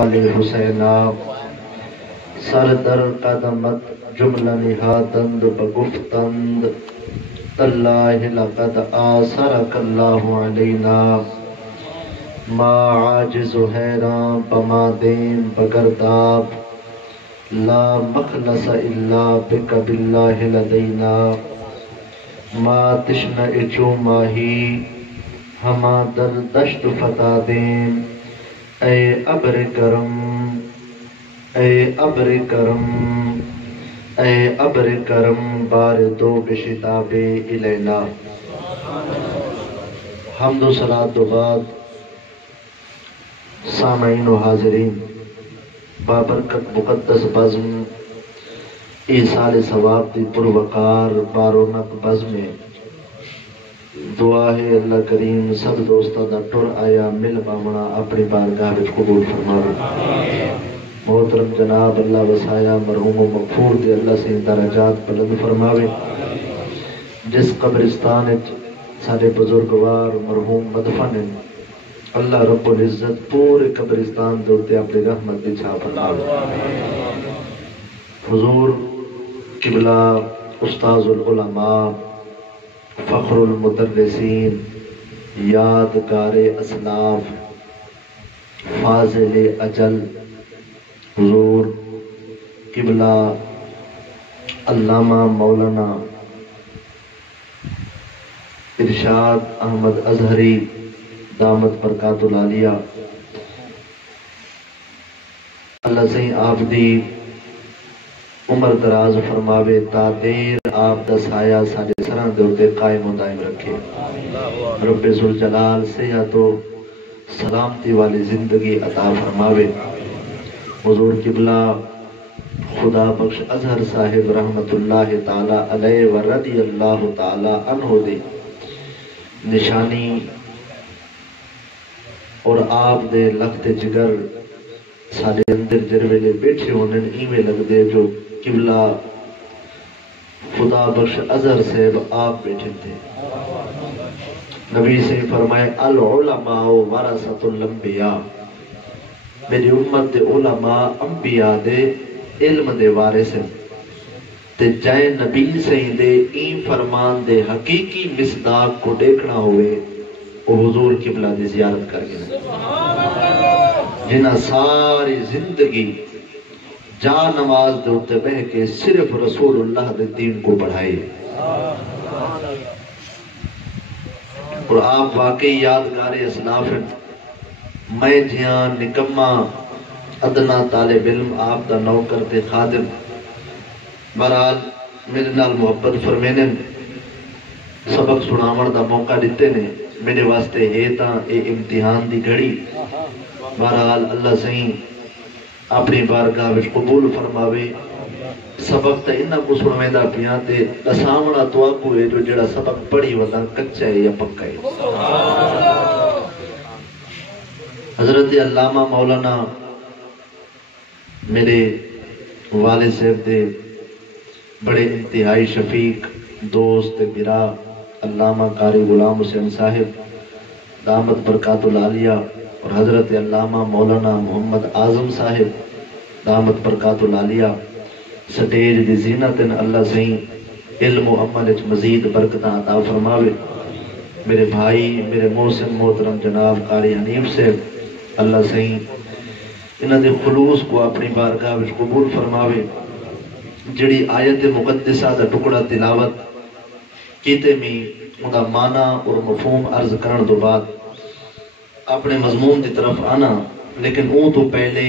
آل حسینہ سر در قدمت جملہ نہادند بگفتند تاللہ لقد آثرک اللہ علینا ما عاجز حیران بما دین بگرداب لا مخلص الا بک باللہ لدینا ما تشنع چو ماہی ہما در دشت فتح دین اے ابر کرم اے ابر کرم اے ابر کرم باردو بشتاب الینا۔ حمد و صلاۃ و بعد سامعین و حاضرین، بابرکت مقدس بزم ایصال ثواب دی پروقار بارونق بزم میں دعا ہے اللہ کریم سب دوستاں دا ٹر آیا مل باونا اپنی بارگاہ وچ قبول فرماوے۔ محترم جناب اللہ وسایا مرحوم و مغفور دے اللہ سے درجات بلند فرماوے۔ جس قبرستان وچ سارے بزرگوار مرحوم مدفن ہیں، اللہ رب العزت پورے قبرستان دے اوتے اپنی رحمت دی چھا فرماوے۔ حضور قبلہ استاذ العلماء فخر المدرسین یادگار اسلاف فاضل اجل حضور قبلہ علامہ مولانا ارشاد احمد اظہری دامت برکات العالیہ، اللہ سے آپ دی عمر دراز فرماوے تا دیر آپ دا سایہ سارے سراں دے اوتے قائم و دائم رکھے۔ رب ذوالجلال صحت و سلامتی والی زندگی عطا فرماوے۔ حضور قبلہ خدا بخش اظہر صاحب رحمت اللہ تعالی علیہ و رضی اللہ تعالی عنہ دے نشانی اور آپ دے لخت جگر سارے اندر جرویلے بیٹھے ہونے ایویں لگ دے جو قبلہ خدا بخش اظہر صاحب آپ بیٹھے تھے۔ نبی سے فرمائے العلماء ورثۃ الانبیاء، میری امت دے علماء انبیاء دے علم دے وارث ہیں، تے جائے نبی سے دے این فرمان دے حقیقی مصداق کو دیکھنا ہوئے وہ حضور قبلہ دی زیارت کر گئے، جنہ ساری زندگی جا نماز دے ہوتے بہ کے صرف رسول اللہ دے دین کو بڑھائے، اور آپ واقعی یادگار اسلاف ہیں۔ میں جہاں نکمہ ادنا طالب علم آپ دا نوکر تے خادم، بہرحال میرے نال محبت فرمینے سبق سناون دا موقع دیتے نے، میرے واسطے ہے تاں اے امتحان دی گھڑی، بہرحال اللہ سہی اپنی بارگاہ وچ قبول فرماوے۔ سبق تے انہاں کو سنویندا پیاں تے دساونا تو آکو ہے جو جڑا سبق پڑھی ودا کچا ہے یا پکا ہے۔ حضرت علامہ مولانا میرے والد صاحب دے بڑے انتہائی شفیق دوست برا علامہ قاری غلام حسین صاحب دامت برکات العالیہ، اور حضرت علامہ مولانا محمد اعظم صاحب دامت برکات العالیہ سٹیج دی زینتن اللہ سہی علم و عمل وچ مزید برکتاں عطا فرماوے۔ میرے بھائی میرے محسن محترم جناب قاری حنیف صاحب اللہ سہی انہاں دے خلوص کو اپنی بارگاہ وچ قبول فرماوے۔ جڑی آیت مقدسہ دا ٹکڑا تلاوت کیتے میں ان دا معنی اور مفہوم عرض کرن تو بعد اپنے مضمون دی طرف آنا، لیکن اون تو پہلے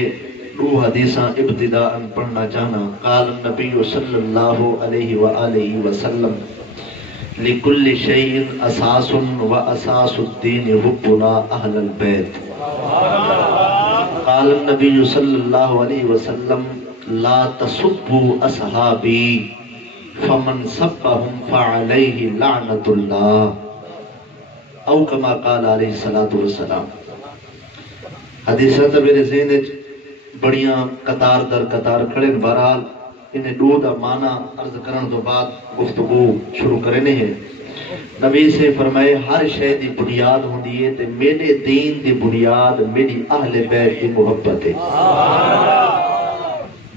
دو حدیثاں ابتداء پڑھنا چاہنا۔ قال النبی صلی اللہ علیہ وآلہ وسلم لکل شیء اساس و اساس الدین حبنا اہل البیت۔ قال النبی صلی اللہ علیہ وسلم لا تسبوا اصحابی فمن سبهم فعلیہ لعنت اللہ، او کما قال علیہ الصلوۃ والسلام۔ حدیثاں تے میرے ذہن وچ بڑیاں قطار در قطار کھڑے، بہرحال انہیں دو دا معنی عرض کرن تو بعد گفتگو شروع کرنے ہیں۔ نبی سے فرمائے ہر شے دی بنیاد ہوندی ہے تے میرے دین دی بنیاد میری اہل بیت کی محبت ہے۔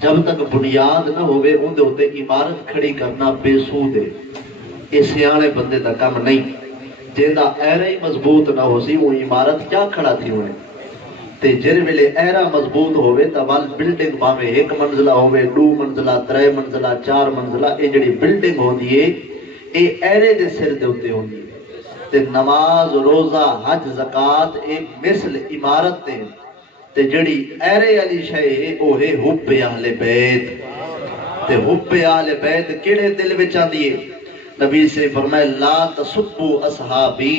جب تک بنیاد نہ ہوئے ان دے ہوتے عمارت کھڑی کرنا بے سود ہے، یہ سیانے بندے دا کم نہیں۔ جیندہ ایرہ ہی مضبوط نہ ہو سی وہ عمارت کیا کھڑا تھی ہوئے تے جر ویلے ایرہ مضبوط ہوئے تا وال بلڈنگ باوے ایک منزلہ ہوئے، 2 منزلہ، 3 منزلہ، 4 منزلہ، اے جڑی بلڈنگ ہو دیئے اے ایرے دے سر دے ہوتے ہوں دیئے تے نماز، روزہ، حج، زکاة اے مثل عمارت تے تے جڑی ایرے علی شاہ او ہے حب اہل بیت تے حب اہل بیت کیڑے دل وچ آندی ہے؟ نبی سے فرمائے لا تسبو اصحابی،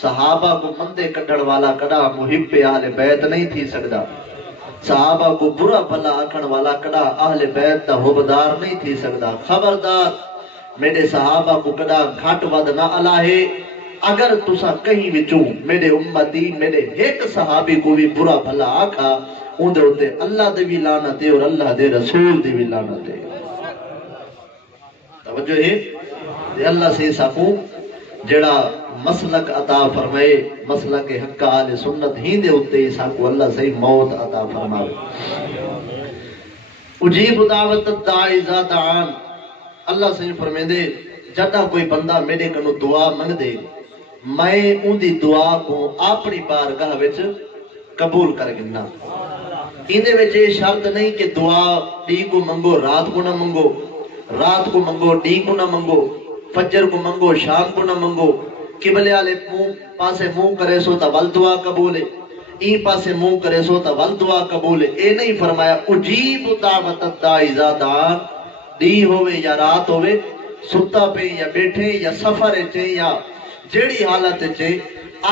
صحابہ کو مندے کڈڑ والا کڑا محب اہل بیت نہیں تھی سکدا، صحابہ کو برا بھلا آکھن والا کڑا اہل بیت دا حبدار نہیں تھی سکدا۔ خبردار میرے صحابہ کو کڑا گھٹ ود نہ الاہے، اگر تسا کہیں وچوں میرے امتی میرے ایک صحابی کو بھی برا بھلا آکھا ان دے ہوتے اللہ دے بھی لعنت ہے اور اللہ دے رسول دے بھی لعنت ہے۔ توجہ ہے کہ اللہ سے ساکوں جڑا مسلک عطا فرمائے، مسلک حق آل سنت ہی دے ہوتے ساکوں اللہ سے موت عطا فرمائے۔ اجیب دعوت الداعی اذا دعان، اللہ سے فرمائے دے جڑا کوئی بندہ میرے کنو دعا منگ دے میں ان دی دعا کو اپنی بارگاہ وچ قبول کر گنا۔ اندے وچ یہ شرط نہیں کہ دعا ڈی کو منگو رات کو نہ منگو، رات کو منگو ڈی کو نہ منگو، فجر کو منگو شام کو نہ منگو، قبلے والے پاسے منہ کرے سو تا ول دعا قبول ہے، ای پاسے منہ کرے سو تا ول دعا قبول ہے۔ اے نہیں فرمایا اجیب دعوت الداعی اذا دعان، ڈی ہوئے یا رات ہوئے، ستا پہ یا بیٹھے یا سفر چے یا جیڑی حالت چے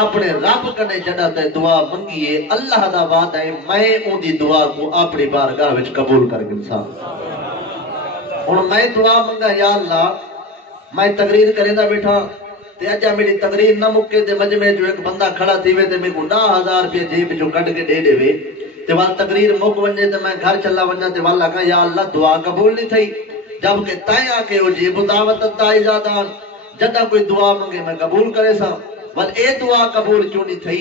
اپنے رب کنے جڑا تے دعا منگیے اللہ دا وعدہ ہے میں ان دی دعا کو اپنی بارگاہ وچ قبول کر گنسا۔ ہن میں دعا منگا یا اللہ میں تقریر کریندا بیٹھا تے اجا میری تقریر نہ مکے تے مجمع جو ایک بندہ کھڑا تھی وے تے میں کو 10,000 روپے جیب جو کٹ کے دے دے وے تے وال تقریر مک ونجے تے میں گھر چلا ونجا تے والا کہا یا اللہ دعا قبول نہیں تھی، جبکہ تائیں آ کے اجیب دعوت الداعی اذا دعان، جدا کوئی دعا منگے میں قبول کرے سا، بل اے دعا قبول کیوں نہیں تھی؟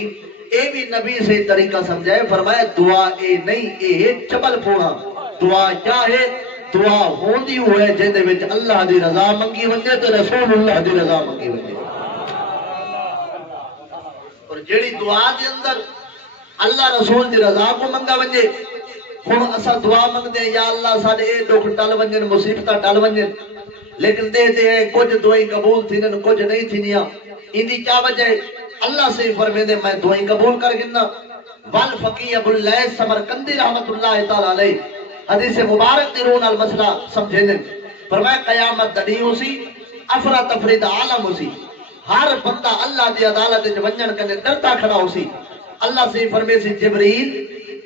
اے بھی نبی سے طریقہ سمجھائے، فرمایا دعا اے نہیں اے چبل پھوڑا، دعا کیا ہے؟ دعا ہوندی ہوئے جندے وچ اللہ دی رضا منگی ونجے تو رسول اللہ دی رضا منگی ونجے، اور جیڑی دعا دے اندر اللہ رسول دی رضا کو منگا ونجے، ہن اسا دعا منگ دے یا اللہ ساڈے اے دکھ ٹل ونجن مصیبتاں ٹل ونجن، لیکن دے دے کچھ دعائیں قبول تھینن کچھ نہیں تھینیاں، اندی کیا وجہ ہے؟ اللہ سے فرمے دے میں دعائیں قبول کر گنا۔ والفقی ابو اللیث سمرقندی رحمت اللہ تعالی علیہ حدیث مبارک دی رون المسئلہ سمجھے دیں، فرمایا قیامت دڑی ہو سی، افرا تفرید عالم ہو سی، ہر بندہ اللہ دی عدالت ونجن کنے ڈرتا کھڑا ہو سی۔ اللہ سے فرمے سی جبریل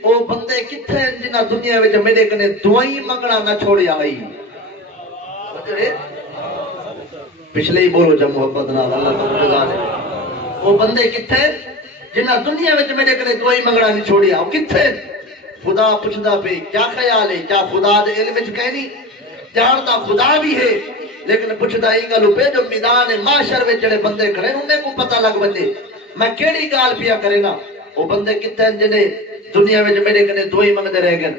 او بندے کتھے جنہ دنیا وچ میرے کنے دعائیں منگنا نہ چھوڑیا آئی، پچھلے ہی بولو جب محبت نال اللہ کو جانے، وہ بندے کتھے جنہ دنیا وچ میرے کنے دعائیں منگنا نہیں چھوڑیا، وہ کتھے؟ خدا پوچھدا پہ کیا خیال ہے؟ کیا خدا دے علم وچ کہنی جاندا خدا بھی ہے، لیکن پوچھدا ہی گل پہ جو میدان معاشر وچ جڑے بندے کھڑے انہیں کو پتہ لگ ونجے میں کیڑی گال پیا کرے نا، وہ بندے کتھے جنے دنیا وچ میرے کنے دعائیں منگدے رہ گئے،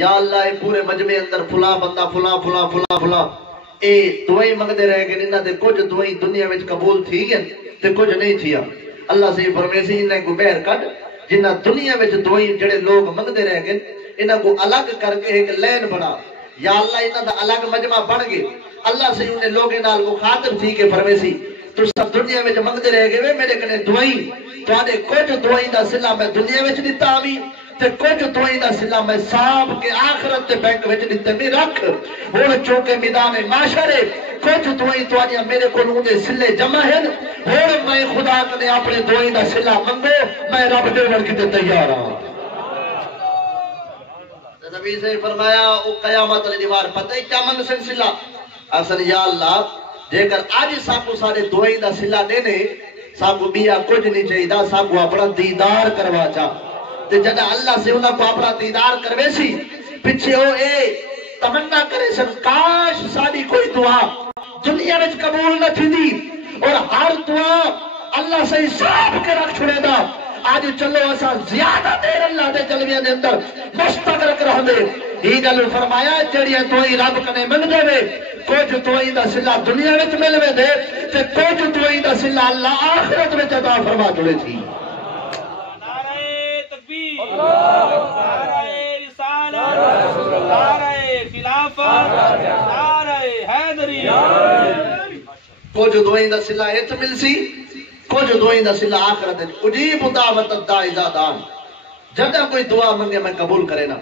یا اللہ اے پورے مجمع اندر فلاں بندہ فلاں فلاں فلاں فلاں اے دعائیں منگدے رہ گئے، انہاں دے کچھ دعائیں دنیا وچ قبول تھی گئے تے کچھ نہیں تھیا۔ اللہ سے فرمیسی انہیں کو بہر کٹ جنہ دنیا وچ دعائیں جڑے لوگ منگدے رہ گئے انہاں کو الگ کر کے ایک لین بنا، یا اللہ انہاں دا الگ مجمع بن گئے۔ اللہ سے انہیں لوگیں نال مخاطب تھی کہ فرمیسی تو سب دنیا وچ منگدے رہ گئے میرے کنے دعائیں، تواڈے کچھ دعائیں دا صلہ میں دنیا وچ دتا آویں تے کچھ دعائیں دا صلہ میں صاحب کے آخرت تے بینک وچ دتے میں رکھ، ہن چونکہ میدان معاشر ہے کچھ دعائیں تواڈیاں میرے کولوں دے صلے جمع ہیں، ہن میں خدا کنے اپنے دعائیں دا صلہ منگو میں رب دے ور کیتے تیار ہاں۔ نبی سے فرمایا او قیامت والی دیوار پتہ ہی کیا منگ سلسلہ اصل یا اللہ جے کر اج ساکو سارے دعائیں دا صلہ دینے ساکو بیا کچھ نہیں چاہیے، ساکو اپنا دیدار کروا چاہ تے جدہ اللہ سے انہاں کو اپنا دیدار کروے سی پچھے ہو اے تمنا کرے سن کاش ساری کوئی دعا دنیا وچ قبول نہ تھی دی، اور ہر دعا اللہ سے حساب کے رکھ چھڑے دا آج چلو ایسا زیادہ دیر اللہ دے جلویاں دے اندر مستقرک رہ دے ہی گل فرمایا جڑیاں توئی رب کنے مل دے وے کچھ توئی دا صلہ دنیا وچ مل وے دے تے کچھ توئی دا صلہ اللہ آخرت وچ عطا فرما دے تھی نعرہ تکبیر نعرہ رسالت نعرہ خلافت نعرہ حیدری کچھ دوئی دا صلہ ایت مل سی کچھ دوئی دا صلہ آخرت اجیب دعوت الداعی اذا دعان جب کوئی دعا منگے میں قبول کرے نا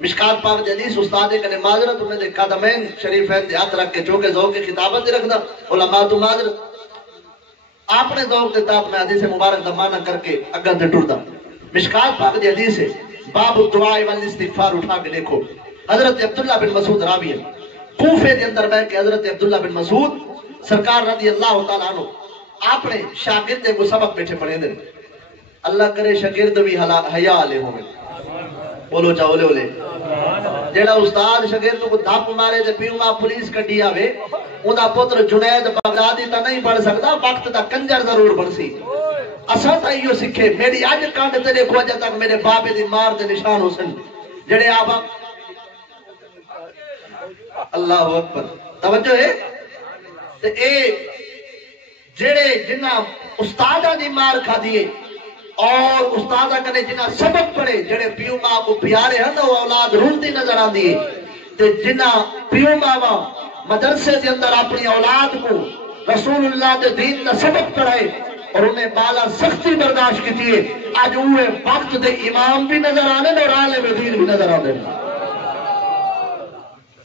مشکات پاک حدیث استاد کنے معذرت میں دے قدمین شریفین دے ہاتھ رکھ کے چونکہ ذوق کی خطابت دے رکھدا علماء تو معذرت آپ نے ذوق دے تحت میں حدیث مبارک دا معنی کر کے اگن دے ٹردا مشکات پاک دی حدیث ہے باب الدعاء والاستغفار اٹھا کے دیکھو حضرت عبداللہ بن مسعود راوی ہے کوفے دے اندر بیٹھ کے حضرت عبداللہ بن مسعود سرکار رضی اللہ تعالیٰ عنہ آپ نے شاگردے کو سبق بیٹھے پڑھے دے اللہ کرے شاگرد بھی حیا لے ہوں گے بولو چاہو لے لے جیڑا استاد شاگرد کو دھپ مارے تے پیو ماں پولیس کڈی آوے انہاں پتر جنید بغدادی تا نہیں پڑھ سکتا وقت دا کنجر ضرور بن سی اساں تا ایو سکھے میری اج کانڈ تے دیکھو اج تک میرے بابے دی مار تے نشان ہو سن جڑے آبا اللہ اکبر توجہ ہے تے اے جڑے جنہ استادہ دی مار کھا دیئے اور استادہ کنے جنہ سبق پڑھے جڑے پیو ماں کو پیارے ہیں وہ اولاد رونتی نظر آن دیئے تے جنہ پیو ماں مدرسے دے اندر اپنی اولاد کو رسول اللہ دے دین نہ سبق پڑھائے اور انہیں بالا سختی برداشت کی دیئے آج اوہ وقت دے امام بھی نظر آنے اور عالم دین بھی نظر آنے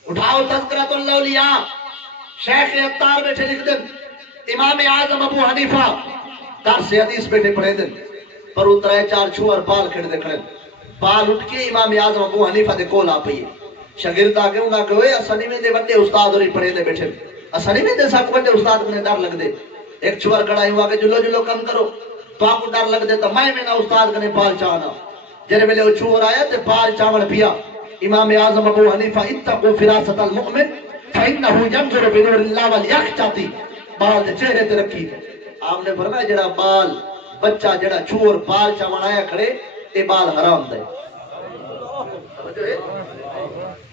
اٹھاؤ تذکرۃ الاولیاء شیخ عطار بیٹھے لکھ دیں امام اعظم ابو حنیفہ درس حدیث بیٹھے پڑھے دیں پر اترائے چار چھوار بال کھڑے دے کھڑے بال اٹھ کے امام اعظم ابو حنیفہ دے کول آ پئی شاگرد آگے انہاں کہے اسانی میں دے بندے استاد اور پڑھے دے بیٹھے اسانی میں دے سک بندے استاد کو ڈر لگ دے ایک چھوار کھڑا ہوا کہ جلو جلو کم کرو تو آپ کو ڈر لگ دے تو میں نہ استاد کنے بال چاہنا جرے ویلے وہ چھوار آیا تے بال چاول پیا امام اعظم ابو حنیفہ اتقوا فراست المؤمن فإنه ينظر بنور الله وليخشى بال دے چہرے تے رکھی آپ نے فرمایا جڑا بال بچہ جڑا چھوڑ بال چاون آیا کھڑے اے بال حرام دے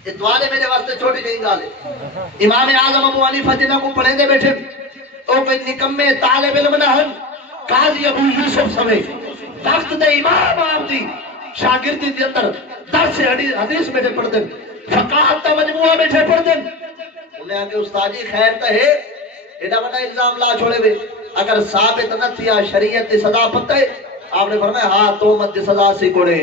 یہ دوالے میرے واسطے چھوٹی جہی گال ہے امام اعظم ابو حنیفہ جنہاں کو پڑھے دے بیٹھے او کوئی نکمے طالب علم نہ ہن قاضی ابو یوسف سمیت وقت دے امام آپ دی شاگردی دے اندر درس حدیث بیٹھے پڑھ دیں فقاہت دا مجموعہ بیٹھے پڑھ دیں انہیں آگے استاد جی خیر تا ہے ایڈا بڑا الزام لا چھوڑے ہوئے اگر ثابت نہ تھیا شریعت دی سزا پتہ ہے آپ نے فرمایا ہاں تہمت دی سزا سی کوڑے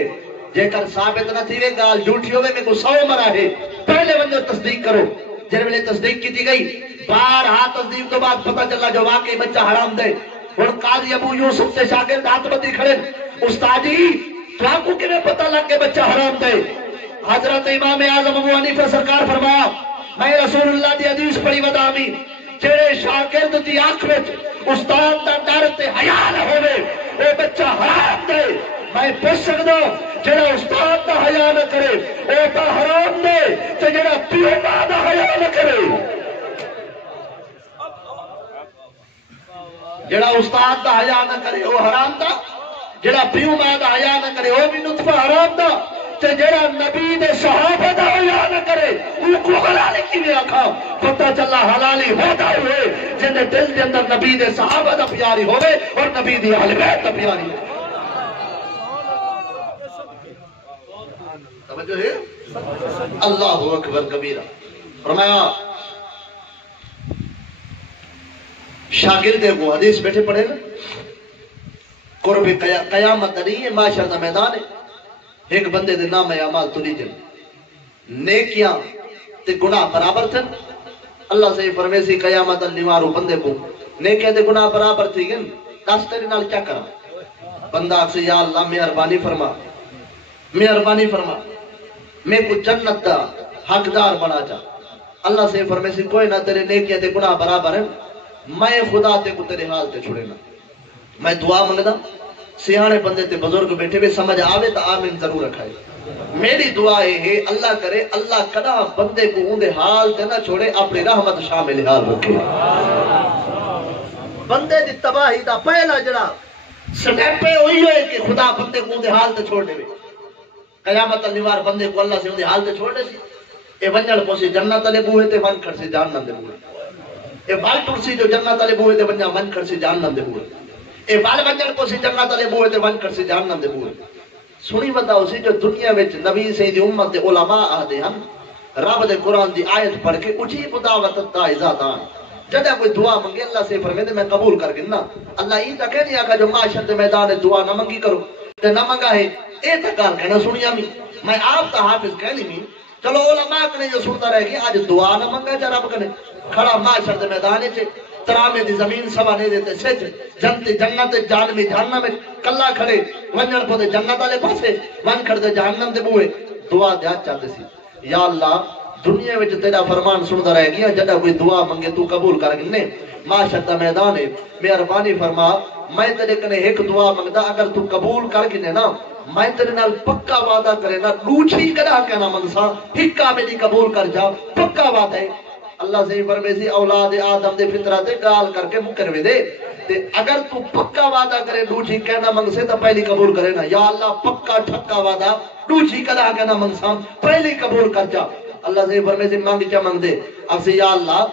جے کر ثابت نہ تھی وے گال جھوٹی ہوے میں کو 100 مرا ہے پہلے بندے تصدیق کرو جن ویلے تصدیق کی دی گئی بار ہاں تصدیق تو بعد پتہ چلا جو واقعی بچہ حرام دے اور قاضی ابو یوسف سے شاگرد ہاتھ بدی کھڑے استاد جی تو آپ کو کیویں پتہ لگ کے بچہ حرام دے حضرت امام اعظم ابو حنیفہ سرکار فرمایا میں رسول اللہ دی حدیث پڑھی ودامی جڑے شاگرد دی آنکھ وچ استاد دا ڈر تے حیا نہ ہوے او بچہ حرام دے میں پوچھ سکدا جڑا استاد دا حیا نہ کرے او تا حرام دے تے جڑا پیو ماں دا حیا نہ کرے جڑا استاد دا حیا نہ کرے او حرام دا جڑا پیو ماں دا حیا نہ کرے او بھی نطفہ حرام دا تے جڑا نبی دے صحابہ دا حیا نہ کرے او کو حلال کیویں آکھا پتہ چلا حلالی ہوتا ہوئے جن دے دل دے اندر نبی دے صحابہ دا پیاری ہوے اور نبی دی اہل بیت دا پیاری ہوے توجہ ہے اللہ اکبر کبیرہ فرمایا شاگردے کو حدیث بیٹھے پڑھے نا قرب قیامت نہیں ہے معاشر دا میدان ہے ایک بندے دے نام اعمال تلی جن نیکیاں تے گناہ برابر تھن اللہ سے فرمیسی قیامت النوارو بندے کو نیکیاں تے گناہ برابر تھی گن دس تیرے نال کیا کرا بندہ سے یا اللہ مہربانی فرما میں کو جنت دا حقدار بنا جا اللہ سے فرمیسی کوئی نہ تیرے نیکیاں تے گناہ برابر ہیں میں خدا تے کو تیرے حال تے چھوڑے نا میں دعا منگدا سیانے بندے تے بزرگ بیٹھے ہوئے سمجھ آوے تو آمین ضرور رکھائے میری دعا ہے اللہ کرے اللہ کدا بندے کو اون دے حال تے نہ چھوڑے اپنی رحمت شامل حال رکھے بندے دی تباہی دا پہلا جڑا سٹیپ ہوئی ہوئے کہ خدا بندے کو دے حال تے چھوڑ دے قیامت النوار بندے کو اللہ سے دے حال تے چھوڑ دے سی اے ونجڑ پوسی جنت والے بوئے تے ون کھڑ سی جہنم دے بوئے اے بال ٹرسی جو جنت والے بوئے تے ونجا ون کھڑ سی جہنم دے بوئے اے بال ونجڑ پوسی جنت والے بوئے تے ون کھڑ سی جہنم دے بوئے سنی بتاؤ سی جو دنیا وچ نبی سید امت دے علماء آدے ہم رب دے قرآن دی آیت پڑھ کے اجیب دعوت الداعی دان جدہ کوئی دعا منگے اللہ سے فرمائے میں قبول کر گنا اللہ یہ تک نہیں آگا جو معاشر دے میدان دعا نہ منگی کرو تے نہ منگا ہے اے تک گال کہنا سنیا میں آپ تا حافظ کہنی میں چلو علماء کنے جو سنتا رہے گی آج دعا نہ منگا جا رب کنے کھڑا معاشر دے میدان چے ترامے دی زمین سبا نہیں دیتے سچ جنت جنت جہنم جہنم میں کلا کھڑے ونجن کو دے جنت والے پاسے ون کھڑ دے جہنم دے بوئے دعا دیا چاہتے سی یا اللہ دنیا میں تیرا فرمان سنتا رہ گیا جڑا کوئی دعا منگے تو قبول کر گنے معاشر دا میدان ہے مہربانی فرما میں تیرے کنے ایک دعا منگدا اگر تو قبول کر گنے نا میں تیرے نال پکا وعدہ کرے نا لوچھی کدا کہنا منگسا ہکا میری قبول کر جا پکا وعدہ ہے اللہ سے فرمیسی اولاد آدم دے فطرت گال کر کے مکروے دے تے اگر تو پکا وعدہ کرے لوچھی کہنا منگسے تو پہلی قبول کرے نا یا اللہ پکا ٹھکا وعدہ لوچھی کدا کہنا منگسا پہلی قبول کر جا اللہ سے فرمیسی مانگ کیا مانگ دے اب سے یا اللہ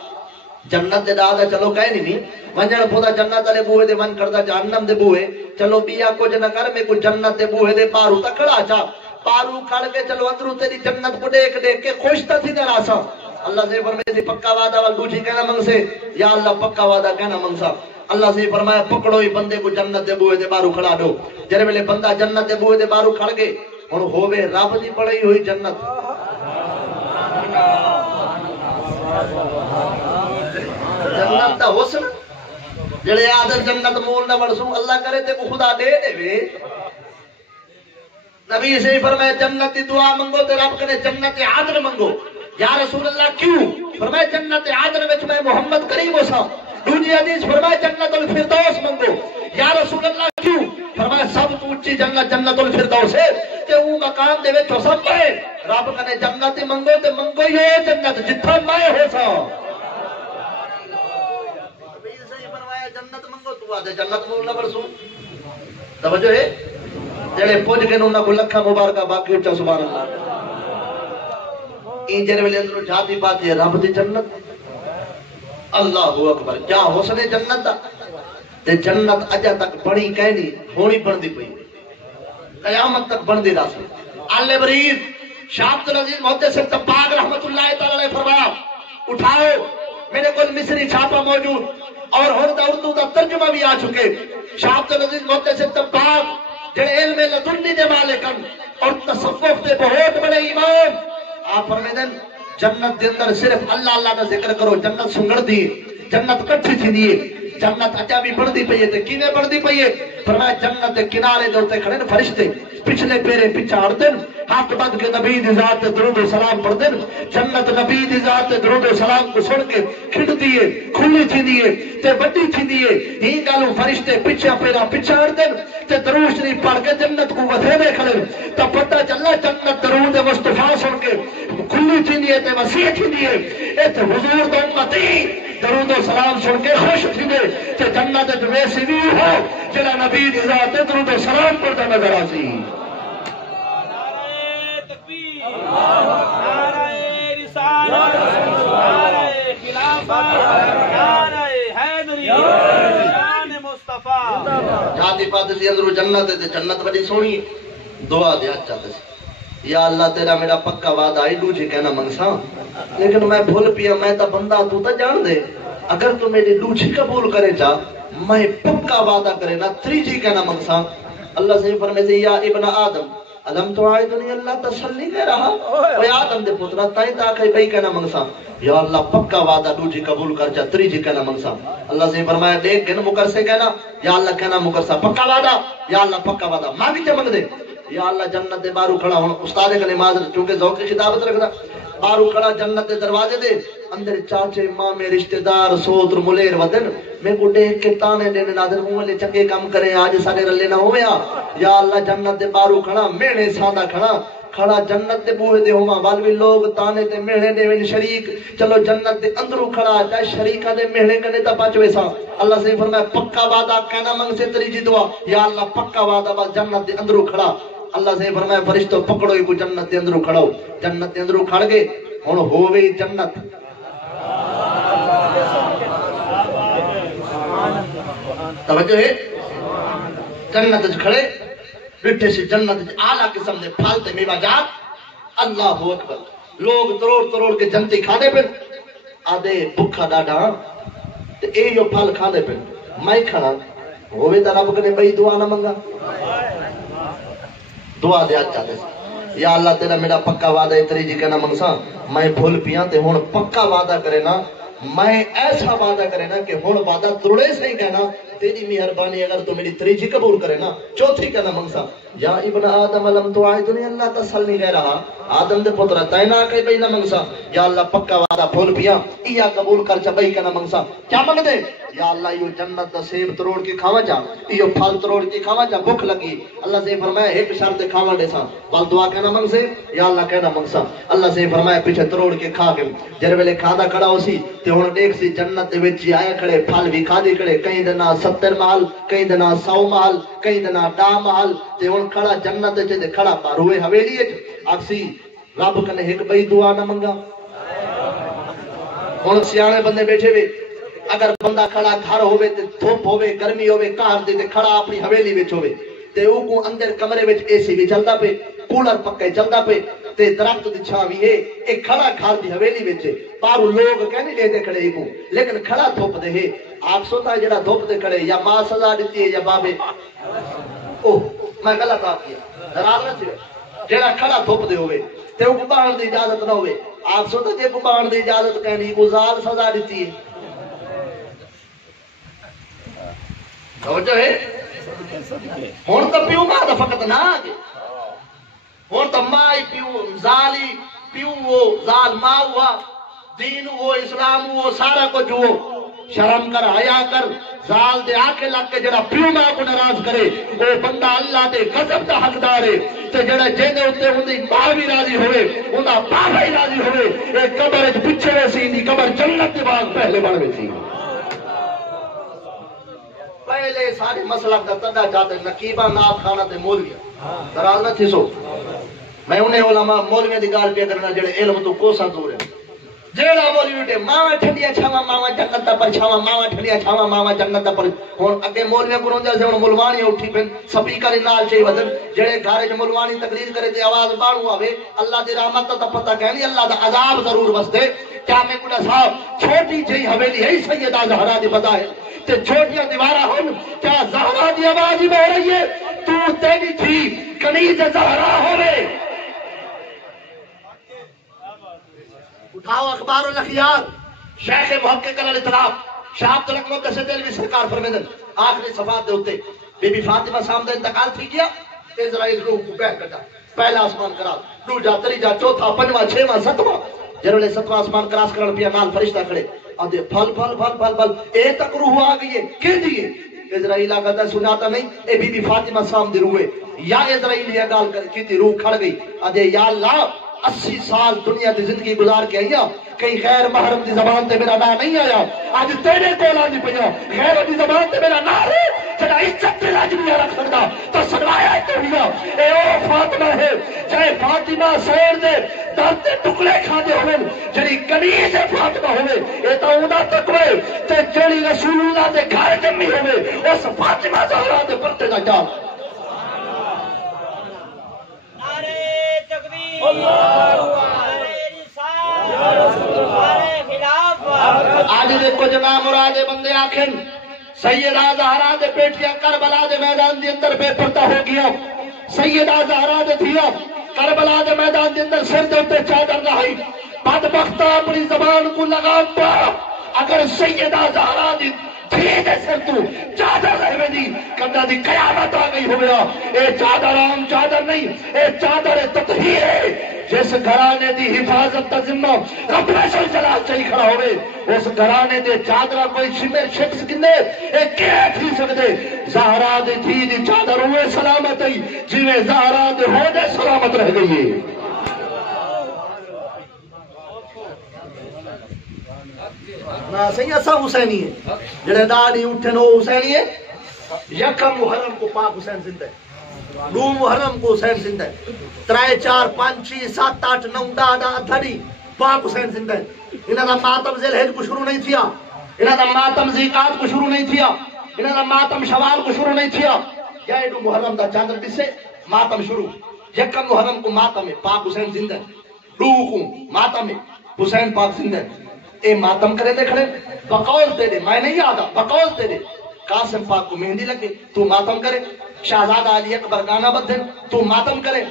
جنت دے دادا چلو کہے نہیں ونجن پودا جنت دے بوئے دے من کردہ جہنم دے بوئے چلو بیا کو جنہ کر میں کو جنت دے بوئے دے پارو تکڑا چا پارو کھڑ کے چلو اندرو تیری جنت کو دیکھ دیکھ کے خوش تا تھی در آسا اللہ سے فرمیسی پکا وعدہ والدوچی کہنا منگ سے یا اللہ پکا وعدہ کہنا منگ سا اللہ سے فرمایا پکڑو ہی بندے کو جنت دے بوئے دے بارو کھڑا دو جرے ملے بندہ جنت دے بوئے دے بارو کھڑ گئے اور ہوئے رب دی پڑھائی ہوئی جنت جنت دا حسن جڑے آدھر جنت مول نہ بڑھسوں اللہ کرے تے کو خدا دے دے وے نبی سے فرمائے جنت دی دعا منگو تے رب کرے جنت عادل منگو یا رسول اللہ کیوں فرمائے جنت عادل وچ میں محمد کریم ہوسا دوسری حدیث فرمائے جنت الفردوس منگو یا رسول اللہ کیوں فرمائے سب تو اونچی جنت جنت الفردوس ہے تے وہ مقام دے وچ سب ہے رب کنے جنت منگو تے منگو یہ جنت جتھا میں ہوسا جنت منگو تو آدھے جنت مول نہ برسوں توجہ ہے جڑے پوچھ کے انہوں کو لکھا مبارکہ باقی اچھا سبحان اللہ این جنویلے اندروں جاتی بات ہے رب دی جنت اللہ اکبر کیا حسن جنت دا تے جنت اجا تک بڑی کہنی ہونی بڑھ دی پئی قیامت تک بڑھ دی راسی آل برید شاہ عبدالعزیز محدث تباغ رحمت اللہ تعالی علیہ فرمایا اٹھاؤ میرے کو مصری چھاپا موجود اور ہوتا اردو دا ترجمہ بھی آ چکے شاہ عبدالعزیز محدث تباغ جڑے علم لدنی دے مالکن اور تصوف دے بہت بڑے امام آپ فرمیدن جنت دے اندر صرف اللہ اللہ دا ذکر کرو جنت سنگڑ دی جنت کٹھی تھی دیئے جنت اچھا بھی بڑھ دی پئیے تے کینے بڑھ دی پئیے فرمایا جنت دے کنارے دوتے کھڑے نا فرشتے پچھلے پیرے پچھاڑ دن حق بد کے نبی دی ذات درود و سلام پڑھ دن جنت نبی دی ذات درود و سلام کو سن کے کھڑ دیئے کھلی تھی دیئے تے بڑی تھی دیئے ہی گالو فرشتے پچھا پیرا پچھاڑ دن تے درود شریف پڑھ کے جنت کو وطھینے کھڑے تا پتہ چلا جنت درود مصطفیٰ سن کے کھلی تھی دیئے تے وسیع تھی دیئے ایت حضور دا امتی درود و سلام سن کے خوش تھی دے تے جنت ویسی بھی ہو جلا نبی دی ذات درود و سلام پڑھتا نظر آسی نعرہ تکبیر نعرہ رسالت نعرہ خلافت نعرہ حیدری شان مصطفیٰ جاتی پاتے سی اندرو جنت ہے جنت بڑی سونی دعا دیا چاہتے سی یا اللہ تیرا میرا پکا وعدہ آئی لوچی کہنا منگسا لیکن میں بھول پیا میں تا بندہ تو تا جان دے اگر تو میری لوچی قبول کرے جا میں پکا وعدہ کرے نا تریجی کہنا منگسا اللہ سے فرمے سے یا ابن آدم علم تو آئیدنی اللہ تسلی کہہ رہا وی آدم دے پترہ تائیں تاکہ بھئی کہنا منگسا یا اللہ پکا وعدہ لوچی قبول کر جا تریجی کہنا منگسا اللہ سے فرمایا دیکھ گن مکر سے کہنا یا اللہ کہنا مکر سا پکا وعدہ یا اللہ پکا وعدہ مانگی چمک دے یا اللہ جنت دے بارو کھڑا ہوں استاد کا نماز چونکہ ذوق کی خطابت رکھنا بارو کھڑا جنت دے دروازے دے اندر چاچے مامے رشتہ دار سوتر ملیر ودن میں کو دیکھ کے تانے دینے نادر ہوں لے چنگے کام کریں آج سارے رلے نہ ہویا یا اللہ جنت دے بارو کھڑا مینے سادہ کھڑا کھڑا جنت دے بوہے دے ہوواں وال بھی لوگ تانے تے مہنے دے ون شریک چلو جنت دے اندروں کھڑا چاہے شریکاں دے مہنے کنے تا بچ ویسا اللہ سے فرمایا پکا وعدہ کہنا منگ سے تری جی دعا یا اللہ پکا وعدہ بس جنت دے اندروں کھڑا اللہ سے فرمایا فرشتو پکڑو کو جنت دے اندروں کھڑاؤ جنت دے اندروں کھڑ گئے ہن ہووے جنت توجہ ہے جنت وچ کھڑے بیٹھے سے جنت وچ اعلی قسم دے پھل تے میوہ جات اللہ اکبر لوگ تروڑ تروڑ کے جنتی کھانے پہ آدھے بھکھا ڈاڈا تے اے جو پھل کھانے پہ میں کھانا ہووے تے رب کنے بھئی دعا نہ منگا دعا دے اچھا دے یا اللہ تیرا میرا پکا وعدہ ہے تیری جی کہنا منگسا میں بھول پیاں تے ہن پکا وعدہ کرے نا میں ایسا وعدہ کرے نا کہ ہن وعدہ تروڑے سے ہی کہنا تیری مہربانی اگر تو میری تریجی قبول کرے نا چوتھی کہنا منگسا یا ابن آدم لم توعدنی اللہ تسل نہیں کہہ رہا آدم دے پتر تینا کہ بھئی نہ منگسا یا اللہ پکا وعدہ بھول پیا یا قبول کر چا بھئی کہنا منگسا کیا منگ دے یا اللہ یہ جنت دا سیب تروڑ کے کھاوا چا یہ پھل تروڑ کے کھاوا چا بھوک لگی اللہ سے فرمایا ایک شرط کھاوا دے سا بل دعا کہنا منگ سے یا اللہ کہنا منگسا اللہ سے فرمایا پیچھے تروڑ کے کھا کے جر ویلے کھادا کھڑا ہو سی تے ہن دیکھ سی جنت دے وچ آئے کھڑے پھل بھی کھادے کھڑے کہیں دنا 70 محل کہیں دنا 100 محل کہیں دنا 10 محل تے ہن کھڑا جنت وچ تے کھڑا روئے حویلی وچ آکسی رب کنے ایک بئی دعا نہ منگا ہن سیانے بندے بیٹھے وے اگر بندہ کھڑا گھر ہوئے تے دھوپ ہوئے گرمی ہوئے کار دے تے کھڑا اپنی حویلی وچ ہوئے تے او کو اندر کمرے وچ اے سی بھی چلدا پے کولر پکے چلدا پے تے درخت دی چھاں وی ہے اے کھڑا گھر دی حویلی وچ پر لوگ کہنے لے تے کھڑے کو لیکن کھڑا دھوپ دے ہے آپ سوتا جڑا دھوپ دے کھڑے یا ماں سزا دتی ہے یا بابے او میں غلط آ گیا ناراض نہ تھے جڑا کھڑا دھوپ دے ہوئے تے او کو باہر دی اجازت نہ ہوئے آپ سوتا جے کو باہر دی اجازت کہنی کو زال سزا دتی ہے توجہ ہے ہون تو پیو ماں دا فقط نہ آگے ہون تو مائی پیو زالی پیو وہ زال ماں ہوا دین وہ اسلام وہ سارا کچھ وہ شرم کر حیا کر زال دے آکے لگ کے جڑا پیو ماں کو ناراض کرے وہ بندہ اللہ دے غضب دا حقدار ہے تے جڑا جیندے ہوتے ہوندی ماں بھی راضی ہوئے ہوندا باپ بھی راضی ہوئے ایک قبر وچ پیچھے ویسی دی قبر جنت دے باغ پہلے بن ویسی پہلے سارے مسلک دا تدا جاتے نقیبہ ناب خانہ تے مولویہ دراز نہ تھی سو میں انہیں علماء مولویہ دی گال پہ کرنا جڑے علم تو کوسا دور ہے جیڑا مولوی اٹھے ماما ٹھنڈیا چھاوا ماما جنت دا پر چھاوا ماما ٹھنڈیا چھاوا ماما جنت دا پر ہن اگے مولویاں کو روندے سے ہن ملوانی اٹھی پن سپیکر نال چے ودن جڑے گھر وچ ملوانی تقریر کرے تے آواز باہر آوے اللہ دی رحمت دا پتہ کہنی اللہ دا عذاب ضرور وسدے کیا میں کوڑا صاحب چھوٹی جئی حویلی ہے سیدہ زہرا دی بدا ہے تے چھوٹیاں دیوارا ہن کیا زہرا دی آواز ہی بہ رہی ہے تو تیری تھی کنیز زہرا ہوے اٹھاؤ اخبار الاخیار شیخ محقق الاطراف شاہ عبد الحق مقدس دہلوی سرکار فرمیدن آخری صفحات دے ہوتے بی بی فاطمہ صاحب دا انتقال تھی گیا اسرائیل روح کو بہ کٹا پہلا آسمان کرا دوجا تریجا چوتھا پنجواں چھواں ستواں جرولے ستواں آسمان کراس کرن پیا نال فرشتہ کھڑے آدھے پھل پھل پھل پھل پھل اے تک روح آ گئی ہے کہ دیئے اسرائیل آگا سناتا نہیں اے بی بی فاطمہ صاحب دی روح ہے یا اسرائیل یہ گال کی تھی روح کھڑ گئی آدھے یا اللہ 80 سال دنیا دی زندگی گزار کے آیا کہیں غیر محرم دی زبان تے میرا نام نہیں آیا آج تیرے کولا نہیں پیا غیر دی زبان تے میرا نام ہے جڑا عزت تے لاج نہیں رکھ سکتا تو سنوایا تو ہوا اے او فاطمہ ہے چاہے فاطمہ سیر دے دل تے ٹکڑے کھاندے ہوئے جڑی کنیز فاطمہ ہوئے اے تا انہاں تک ہوئے تے جڑی رسول اللہ دے گھر جمی ہوئے اس فاطمہ زہرا دے پرتے دا جا آج دیکھو جناب مراد بندے آکھن سیدہ زہرا دے بیٹیاں کربلا دے میدان دے اندر بے پردہ ہو گیا سیدہ زہرا دے دھیا کربلا دے میدان دے اندر سر دے اتے چادر نہائی بدبختہ اپنی زبان کو لگام پا اگر سیدہ زہرا دی دے سر تو چادر رہے دی کندہ دی قیامت آ گئی ہو گیا اے چادر عام چادر نہیں اے چادر تطہیر ہے جس گھرانے دی حفاظت کا ذمہ رب جلال چاہی کھڑا ہوئے اس گھرانے دے چادرہ کوئی شمر شک سکندے ایک کیٹ ہی سکتے زہرا دی تھی دی چادر ہوئے سلامت ہی جویں زہرا دے ہو دے سلامت رہ گئی ہے. نا صحیح اسا حسینی ہے جڑے داڑھی اٹھن وہ حسینی ہے. یکم محرم کو پاک حسین زندہ ہے, 2 محرم کو حسین زندہ ہے, 3 4 5 6 7 8 9 10 دھڑی پاک حسین زندہ ہے. انہاں دا ماتم ذی الحج کو شروع نہیں تھیا, انہاں دا ماتم ذیقات کو شروع نہیں تھیا, انہاں دا ماتم شوال کو شروع نہیں تھیا. یا 2 محرم دا چاندر سے ماتم شروع. یکم محرم کو ماتم ہے پاک حسین زندہ ہے, 2 کو ماتم ہے حسین پاک زندہ ہے. اے ماتم کرے دے کھڑے بقول تیرے, میں نہیں آدھا بقول تیرے قاسم پاک کو مہندی لگے تو ماتم کرے, شہزادہ علی اکبر گانا بدھن تو ماتم کرے,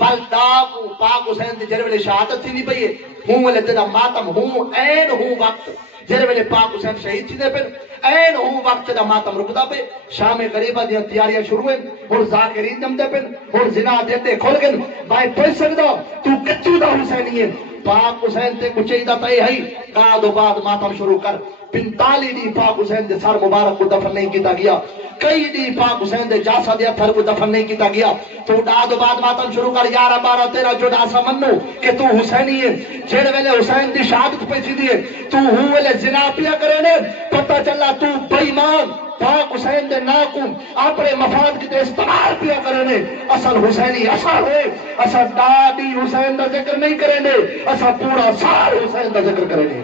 بلدا کو پاک حسین دی جر ویلے شہادت تھی نہیں پئی ہے ہوں ویلے تیرا ماتم ہوں این ہوں وقت جر ویلے پاک حسین شہید تھی دے پھر این ہوں وقت تیرا ماتم رکدا پہ. شام قریبہ دیاں تیاریاں شروع ہیں اور ذاکرین جم دے پھر اور زنا دیتے کھول گن بھائی پوچھ سکدا تو کچو دا حسینی ہے پاک حسین تے کچھ ہی دا تے ہے بعد ماتم شروع کر. 45 دی پاک حسین دے سر مبارک کو دفن نہیں کیتا گیا, کئی دی پاک حسین دے جاسا دیا تھر کو دفن نہیں کیتا گیا. تو بعد ماتم شروع کر 11 12 13 14 سا منو کہ تو حسینی ہے. جڑ ویلے حسین دی شہادت پہ تھی دی تو ہوں ویلے زنا پیا کرے نے پتہ چلا تو بے ایمان پاک حسین دے نا کو اپنے مفاد کی استعمال پیا کرے نے. اصل حسینی اسا ہوئے اسا دادی حسین دا ذکر نہیں کرے نے, اسا پورا سال حسین دا ذکر کرے نے.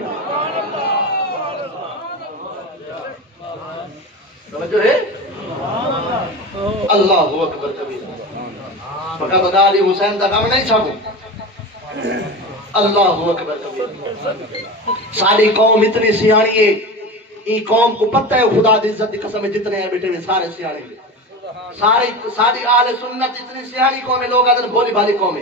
توجہ ہے اللہ اکبر کبیرہ فقط داڑھی حسین دا کام نہیں چھاپو. اللہ اکبر کبیرہ. ساری قوم اتنی سیاਣੀ ہے, این قوم کو پتہ ہے خدا دی عزت دی قسم ہے جتنے ہیں بیٹے میں سارے سیاਣੇ ہیں. ساری اہل سنت اتنی سیاਣੀ قوم ہے, لوگ آدھر بھولی بھالی قوم ہے.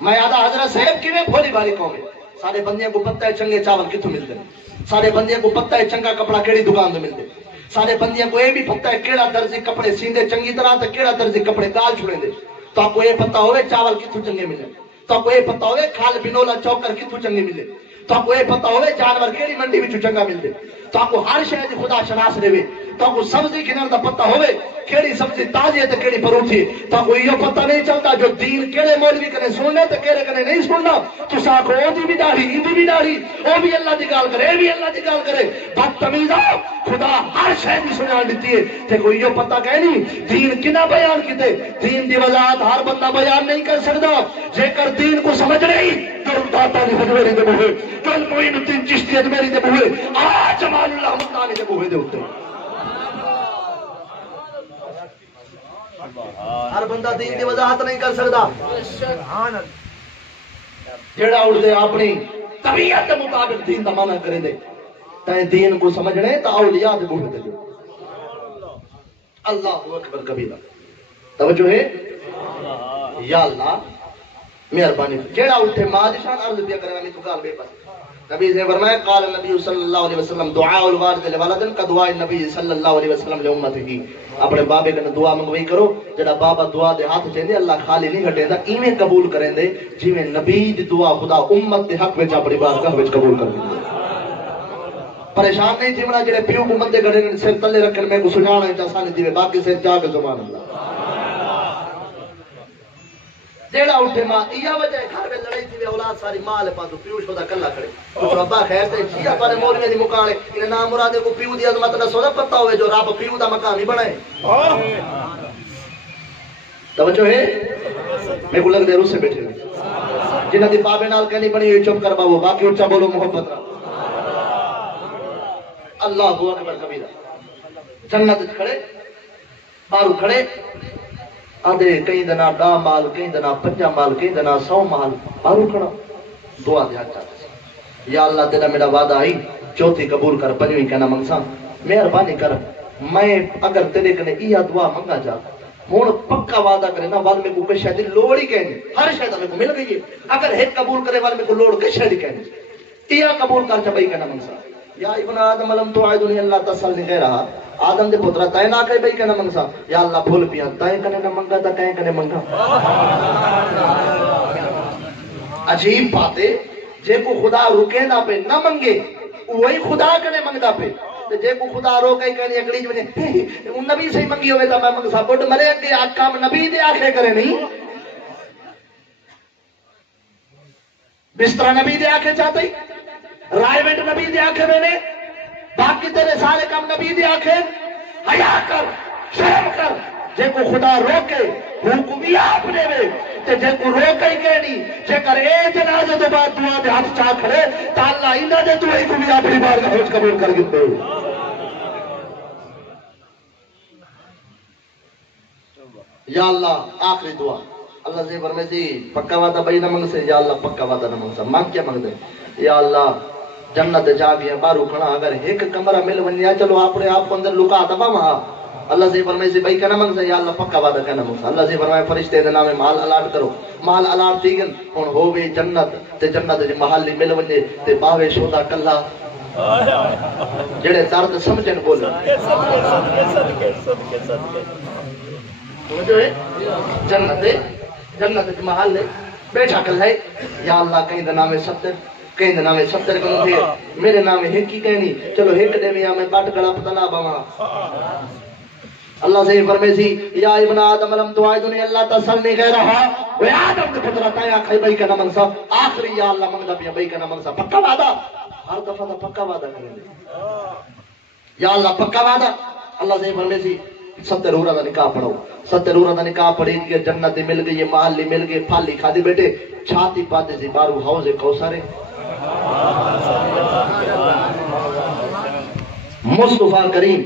میں آدھا حضرت صاحب کی میں بھولی بھالی قوم ہے. سارے بندیاں کو پتہ ہے چنگے چاول کتوں ملتے ہیں, سارے بندیاں کو پتہ ہے چنگا کپڑا کیڑی دکان تو ملتے, سارے بندیاں کو یہ بھی پتہ ہے کیڑا درزی کپڑے سیندے چنگی طرح تے کیڑا درزی کپڑے گال چھڑے دے. تو آپ کو یہ پتہ ہوئے چاول کتوں چنگے ملے, تو آپ کو یہ پتہ ہوئے کھال بنولا چوکر کتوں چنگے ملے, تو آپ کو یہ پتہ ہوئے جانور کیڑی منڈی وچوں چنگا ملتے, تو آپ کو ہر شے دی خدا شناس رہے, تو آپ کو سبزی کھنال دا پتہ ہوئے کیڑی سبزی تازی ہے تے کیڑی پروٹھی, تو آپ کو یہ پتہ نہیں چلتا جو دین کیڑے مولوی کنے سننے تے کیڑے کنے نہیں سننا. تو ساکھو او دی بھی داڑھی ای دی بھی داڑھی او بھی اللہ دی گال کرے اے بھی اللہ دی گال کرے. بدتمیزا خدا ہر شے دی سنان دیتی ہے تے کوئی یہ پتہ کہ نہیں دین کنا بیان کیتے. دین دی وضاحت ہر بندہ بیان نہیں کر سکدا. جے کر دین کو سمجھ نہیں تو داتا دی حضوری دے بوئے کل معین الدین چشتی اجمیری دے بوئے آ جمال اللہ مطالعے دے بوئے دے ہوتے. ہر بندہ دین دی وضاحت نہیں کر سکتا. جڑا اٹھ دے اپنی طبیعت کے مطابق دین دا معنی کرے دے تے دین کو سمجھنے تا اولیاء دے بوئے دے. اللہ اکبر کبیرہ. توجہ ہے یا اللہ مہربانی. جڑا اٹھے مادشاہ عرض پیا کرے میں تو گال بے بس. نبی نے فرمایا قال النبی صلی اللہ علیہ وسلم دعاء الوالد لولد کا دعاء النبی صلی اللہ علیہ وسلم لامته. اپنے بابے کنے دعا منگوئی کرو, جڑا بابا دعا دے ہاتھ چیندے اللہ خالی نہیں ہٹیندا, ایویں قبول کریں دے جویں نبی دی دعا خدا امت دے حق وچ اپنی بارگاہ وچ قبول کر دے. پریشان نہیں تھی جڑے پیو کو مندے گڑے سر تلے رکھن میں کو سجانا ہے چاسانی دیوے باقی سے جا کے سبحان اللہ. جیڑا اٹھے ماں یہ وجہ ہے گھر میں لڑائی تھی اولاد ساری مال پا تو پیو شودا کلا کھڑے تو ابا خیر تے جیا پر مولوی دی مکانے ان نام مراد کو پیو دی عظمت دا سودا پتہ ہوے جو رب پیو دا مقام ہی بنائے. توجہ ہے میں کو لگ دے روس سے بیٹھے جنہاں دی بابے نال کہنی بنی ہوئی چپ کر باو باقی اونچا بولو محبت را. اللہ اکبر کبیرہ. جنت کھڑے بارو کھڑے آدھے کئی دنا 10 مال کئی دنا 50 مال کئی دنا 100 مال بارو کھڑا دعا دیا چاہتا یا اللہ تیرا میرا وعدہ آئی چوتھی قبول کر پنجویں کہنا منگسا مہربانی کر میں اگر تیرے کنے یہ دعا منگا جا ہوں پکا وعدہ کرے نا وال میں کو کچھ شاید لوڑ ہی کہنے ہر شاید میں کو مل گئی ہے اگر ایک قبول کرے وال میں کو لوڑ کچھ شاید کہنے یہ قبول کر چبئی کہنا منگسا یا ابن آدم علم تو عیدنی اللہ تسل نہیں رہا آدم دے پترہ تائے نہ کہے بھئی کہنا منگسا یا اللہ بھول پیا تائے کہنے نہ منگا تا کہیں کہنے منگا عجیب بات ہے، جے کو خدا رکے نہ پہ نہ منگے وہی خدا کنے منگدا پہ، جے کو خدا روکے کہنی اگلی جو نبی سے منگی ہوئے تا میں منگ سا بڑھ مرے کے کام نبی دے آنکھیں کرے نہیں، بسترہ نبی دے آنکھیں چاہتے ہی، رائے ویٹ نبی دے آنکھیں میں نے، باقی تیرے سارے کام نبی دے آنکھیں، حیا کر، شرم کر، جے کو خدا روکے حکمی اپنے میں تے جے کو روکے ہی کہنی جے کر اے جنازے تو بعد دعا دے ہاتھ چاہ کھڑے تا اللہ انہاں دے تو ہی بھی اپنی بار کا حج قبول کر گئے۔ یا اللہ آخری دعا اللہ سے فرمائے پکا وعدہ بھائی نہ منگ سے، یا اللہ پکا وعدہ نہ منگ سا، مانگ کیا منگ دے، یا اللہ جنت جا گیا بارو کھڑا اگر ایک کمرہ مل ونیا چلو اپنے آپ کو اندر لکا دبا وہاں، اللہ سے فرمائے سے بھائی کہنا منگ سے، یا اللہ پکا وعدہ کہنا منگ سا، اللہ سے فرمائے فرشتے دے نام مال الاٹ کرو، مال الاٹ تھی گن ہن ہووے جنت تے جنت دے محل مل ونجے تے باوے شودا کلا جڑے درد سمجھن بولن جو ہے جنت محل بیٹھا کل ہے، یا اللہ کہیں دا نام 70 کہیں دا نام 70 کنو تھے میرے نام ایک ہی کہنی چلو ایک دے میں میں بٹ گڑا پتہ نہ باواں، اللہ سے فرمائے سی یا ابن آدم لم توعدنی اللہ تسلنی غیرہا وہ آدم کے فطرت آیا کھائی بھائی کا نہ منگ سا، آخری یا اللہ منگ دا پیا بھائی کا نہ منگ سا، پکا وعدہ ہر دفعہ دا پکا وعدہ کریں یا اللہ پکا وعدہ، اللہ سے فرمائے سی 70 عورہ دا نکاح پڑھو، 70 عورہ دا نکاح پڑھی کہ جنت مل گئی، یہ محل مل گئی، پھالی کھا دی بیٹے چھاتی پاتے سی بارو حوض کوثر مصطفیٰ کریم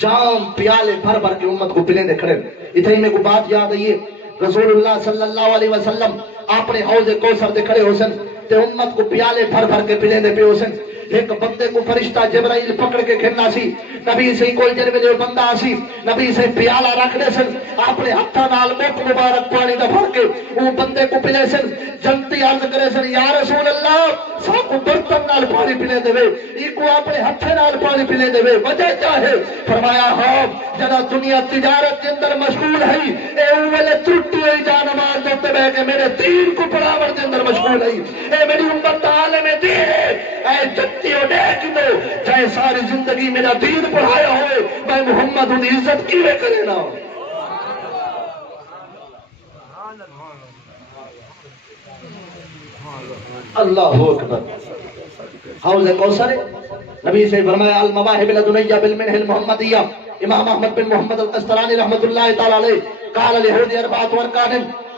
جام پیالے بھر بھر کے امت کو پلیں دے کھڑے، اتھائی میں کو بات یاد آئیے رسول اللہ صلی اللہ علیہ وسلم اپنے حوض کوثر دے کھڑے ہو سن تے امت کو پیالے بھر بھر کے پلیں دے پہ ہو سن، ایک بندے کو فرشتہ جبرائیل پکڑ کے کھڑنا سی، نبی سے کوئی جنب دے بندہ سی، نبی سے پیالہ رکھ دے سن، اپنے ہتھا نال مک مبارک پانی دا بھر کے وہ بندے کو پلے سن، جنتی عرض کرے سن یا رسول اللہ سب کو برتن نال پانی پلے دے وے، ایک کو اپنے ہتھے نال پانی پلے دے وے، وجہ کیا ہے؟ فرمایا ہاں جنا دنیا تجارت کے اندر مشغول ہے، اے ویلے ترٹی ہوئی جان مار دیتے بے کہ میرے دین کو پڑاور کے اندر مشغول ہے، اے میری امت عالم دین ہے، اے جتیو دیکھ دو چاہے ساری زندگی میرا دین پڑھایا ہوئے میں محمد ان عزت کیوے کرے نا۔ اللہ اکبر، حوض کوثر نبی سے فرمایا المواہب لدنیہ بالمنہ المحمدیہ، امام احمد بن محمد القسطلانی رحمت اللہ تعالی علیہ قال لہود اربعۃ ارکان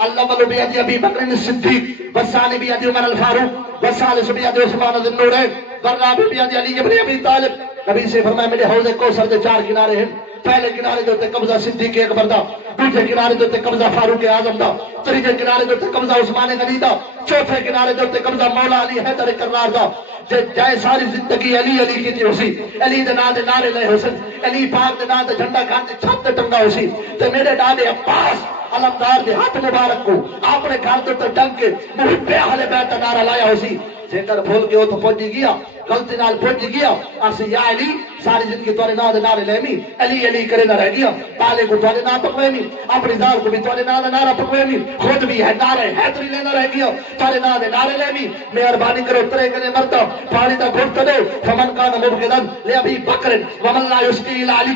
الاول بید ابی بکر الصدیق والثانی بید عمر الفاروق والثالث بید عثمان ذی النورین والرابع بید علی بن ابی طالب، نبی سے فرمایا میرے حوض کوثر دے 4 کنارے ہیں، پہلے کنارے دے تے قبضہ صدیق اکبر دا، دوسرے کنارے دے تے قبضہ فاروق اعظم دا، تیسرے کنارے دے تے قبضہ عثمان غنی دا، چوتھے کنارے دے تے قبضہ مولا علی حیدر کرار دا، جائے ساری زندگی علی علی کی تھی ہوسی، علی دے نام دے نعرے لے حسن، علی پاک دے نام دے جھنڈا کھان دے چھت تے ٹنگا ہوسی، تے میرے ڈاڈے عباس علمدار دے ہاتھ مبارک کو اپنے گھر تے ٹنگ کے محب اہل بیت دا نعرہ لایا ہوسی، جے کر بھول کے اوتھے پہنچ گیا غلطی نال پہنچ گیا اسی یا علی ساری زندگی تواڈے نام دے نعرے لیمی، علی علی کرے نہ رہ گیا، پالے کو تواڈے نام پکویمی، اپنی ذات کو بھی تواڈے نام دا نعرہ پکویمی، خود بھی ہے نعرے حیدری لینا رہ گیا، تواڈے نام دے نعرے لیمی، مہربانی کرو ترے کنے مرتا پانی دا گھٹ دو، فمن کان مبغضا لابی بکر ومن لا یسقی الا علی،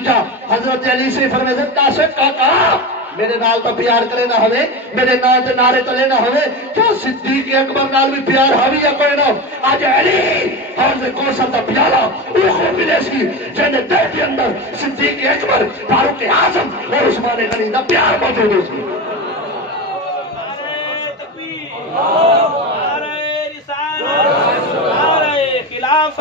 حضرت علی سے فرمائے زندہ سے کہا میرے نال تو پیار کرے نہ ہوئے، میرے نال تے نعرے تلے نہ ہوئے، کیا صدیق اکبر نال بھی پیار ہوئی یا کوئی نہ؟ آج علی حوض کوثر دا پیالہ وہ خوب ملے سی جن دل کے اندر صدیق اکبر فاروق اعظم اور عثمان غنی دا پیار موجود ہے۔ نعرہ تکبیر، نعرہ رسالت، نعرہ خلافت،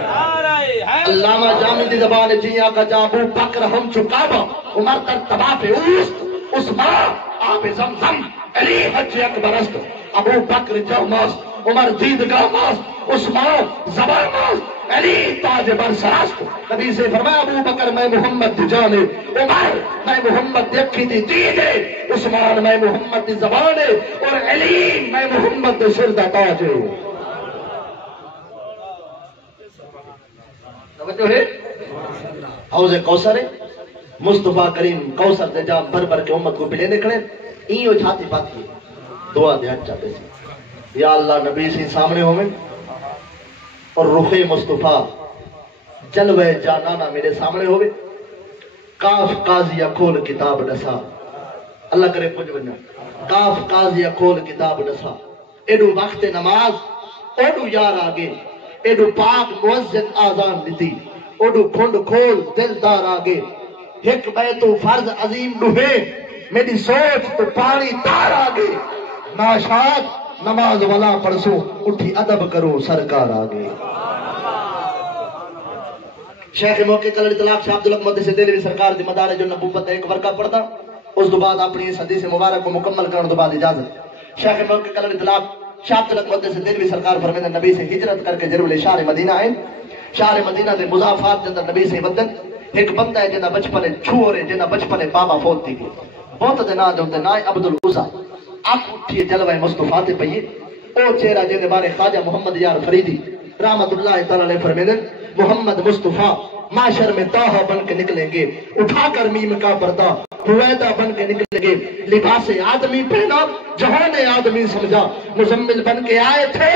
نعرہ حیدر، علامہ جامی دی زبان جیا کا جابو بکر ہم چکابا عمر تر تباہ پہ اوست عثمان آب زمزم علی حج اکبر است، ابو بکر جو ماست، عمر دیدگاہ ماست، عثمان زبان ماست، علی تاج برسراست۔ نبی سے فرمایا ابو بکر میں محمد دی جانے، عمر میں محمد دی اکھی دی دیدے، عثمان میں محمد دی زبانے، اور علی میں محمد دی سر دا تاج ہے۔ توجہ ہے حوض کوثر ہے، مصطفیٰ کریم کوثر دے جام بھر بھر کے امت کو پلے نکلے، ایو چھاتی پاتی دعا دے اچھا پیسی یا اللہ نبی سے سامنے ہوئے اور رخ مصطفیٰ جلوہ جانانا میرے سامنے ہوئے، کاف قاضیہ کھول کتاب ڈسا، اللہ کرے پنج بنیا، کاف قاضیہ کھول کتاب ڈسا، ایڈو وقت نماز اوڈو یار آگے، ایڈو پاک مؤذن آزان دیتی، اوڈو کھنڈ کھول دلدار آگے، ایک بیتو فرض عظیم ڈوہے، میری سوچ تو پانی تار آگے، ناشاد نماز والا پڑھسو اٹھی ادب کرو سرکار آگے۔ شیخ موقع کلر اطلاق شاہ عبدالحق مدد سے دلوی سرکار دی مدارج النبوت ایک ورقہ پڑھتا، اس دو بعد اپنی اس حدیث مبارک کو مکمل کرنے دو بعد اجازت۔ شیخ موقع کلر اطلاق شاہ عبدالحق مدد سے دلوی سرکار فرمیدہ نبی سے ہجرت کر کے جرول شہر مدینہ آئے، شہر مدینہ دے مضافات جندر نبی سے بدن ایک بندہ ہے جنہ بچپنے چھوڑے جنہ بچپنے بابا فوت تھی گئے، بہت دنا جو دنا عبدالعزا آپ اٹھیے جلوہ مصطفیٰ تے پئیے، او چہرہ جنہ بارے خواجہ محمد یار فریدی رحمت اللہ تعالیٰ علیہ فرمیدن محمد مصطفیٰ معاشر میں تاہا بن کے نکلیں گے، اٹھا کر میم کا پردہ حویدہ بن کے نکلیں گے، لباس آدمی پہنا جہان آدمی سمجھا، مزمل بن کے آئے تھے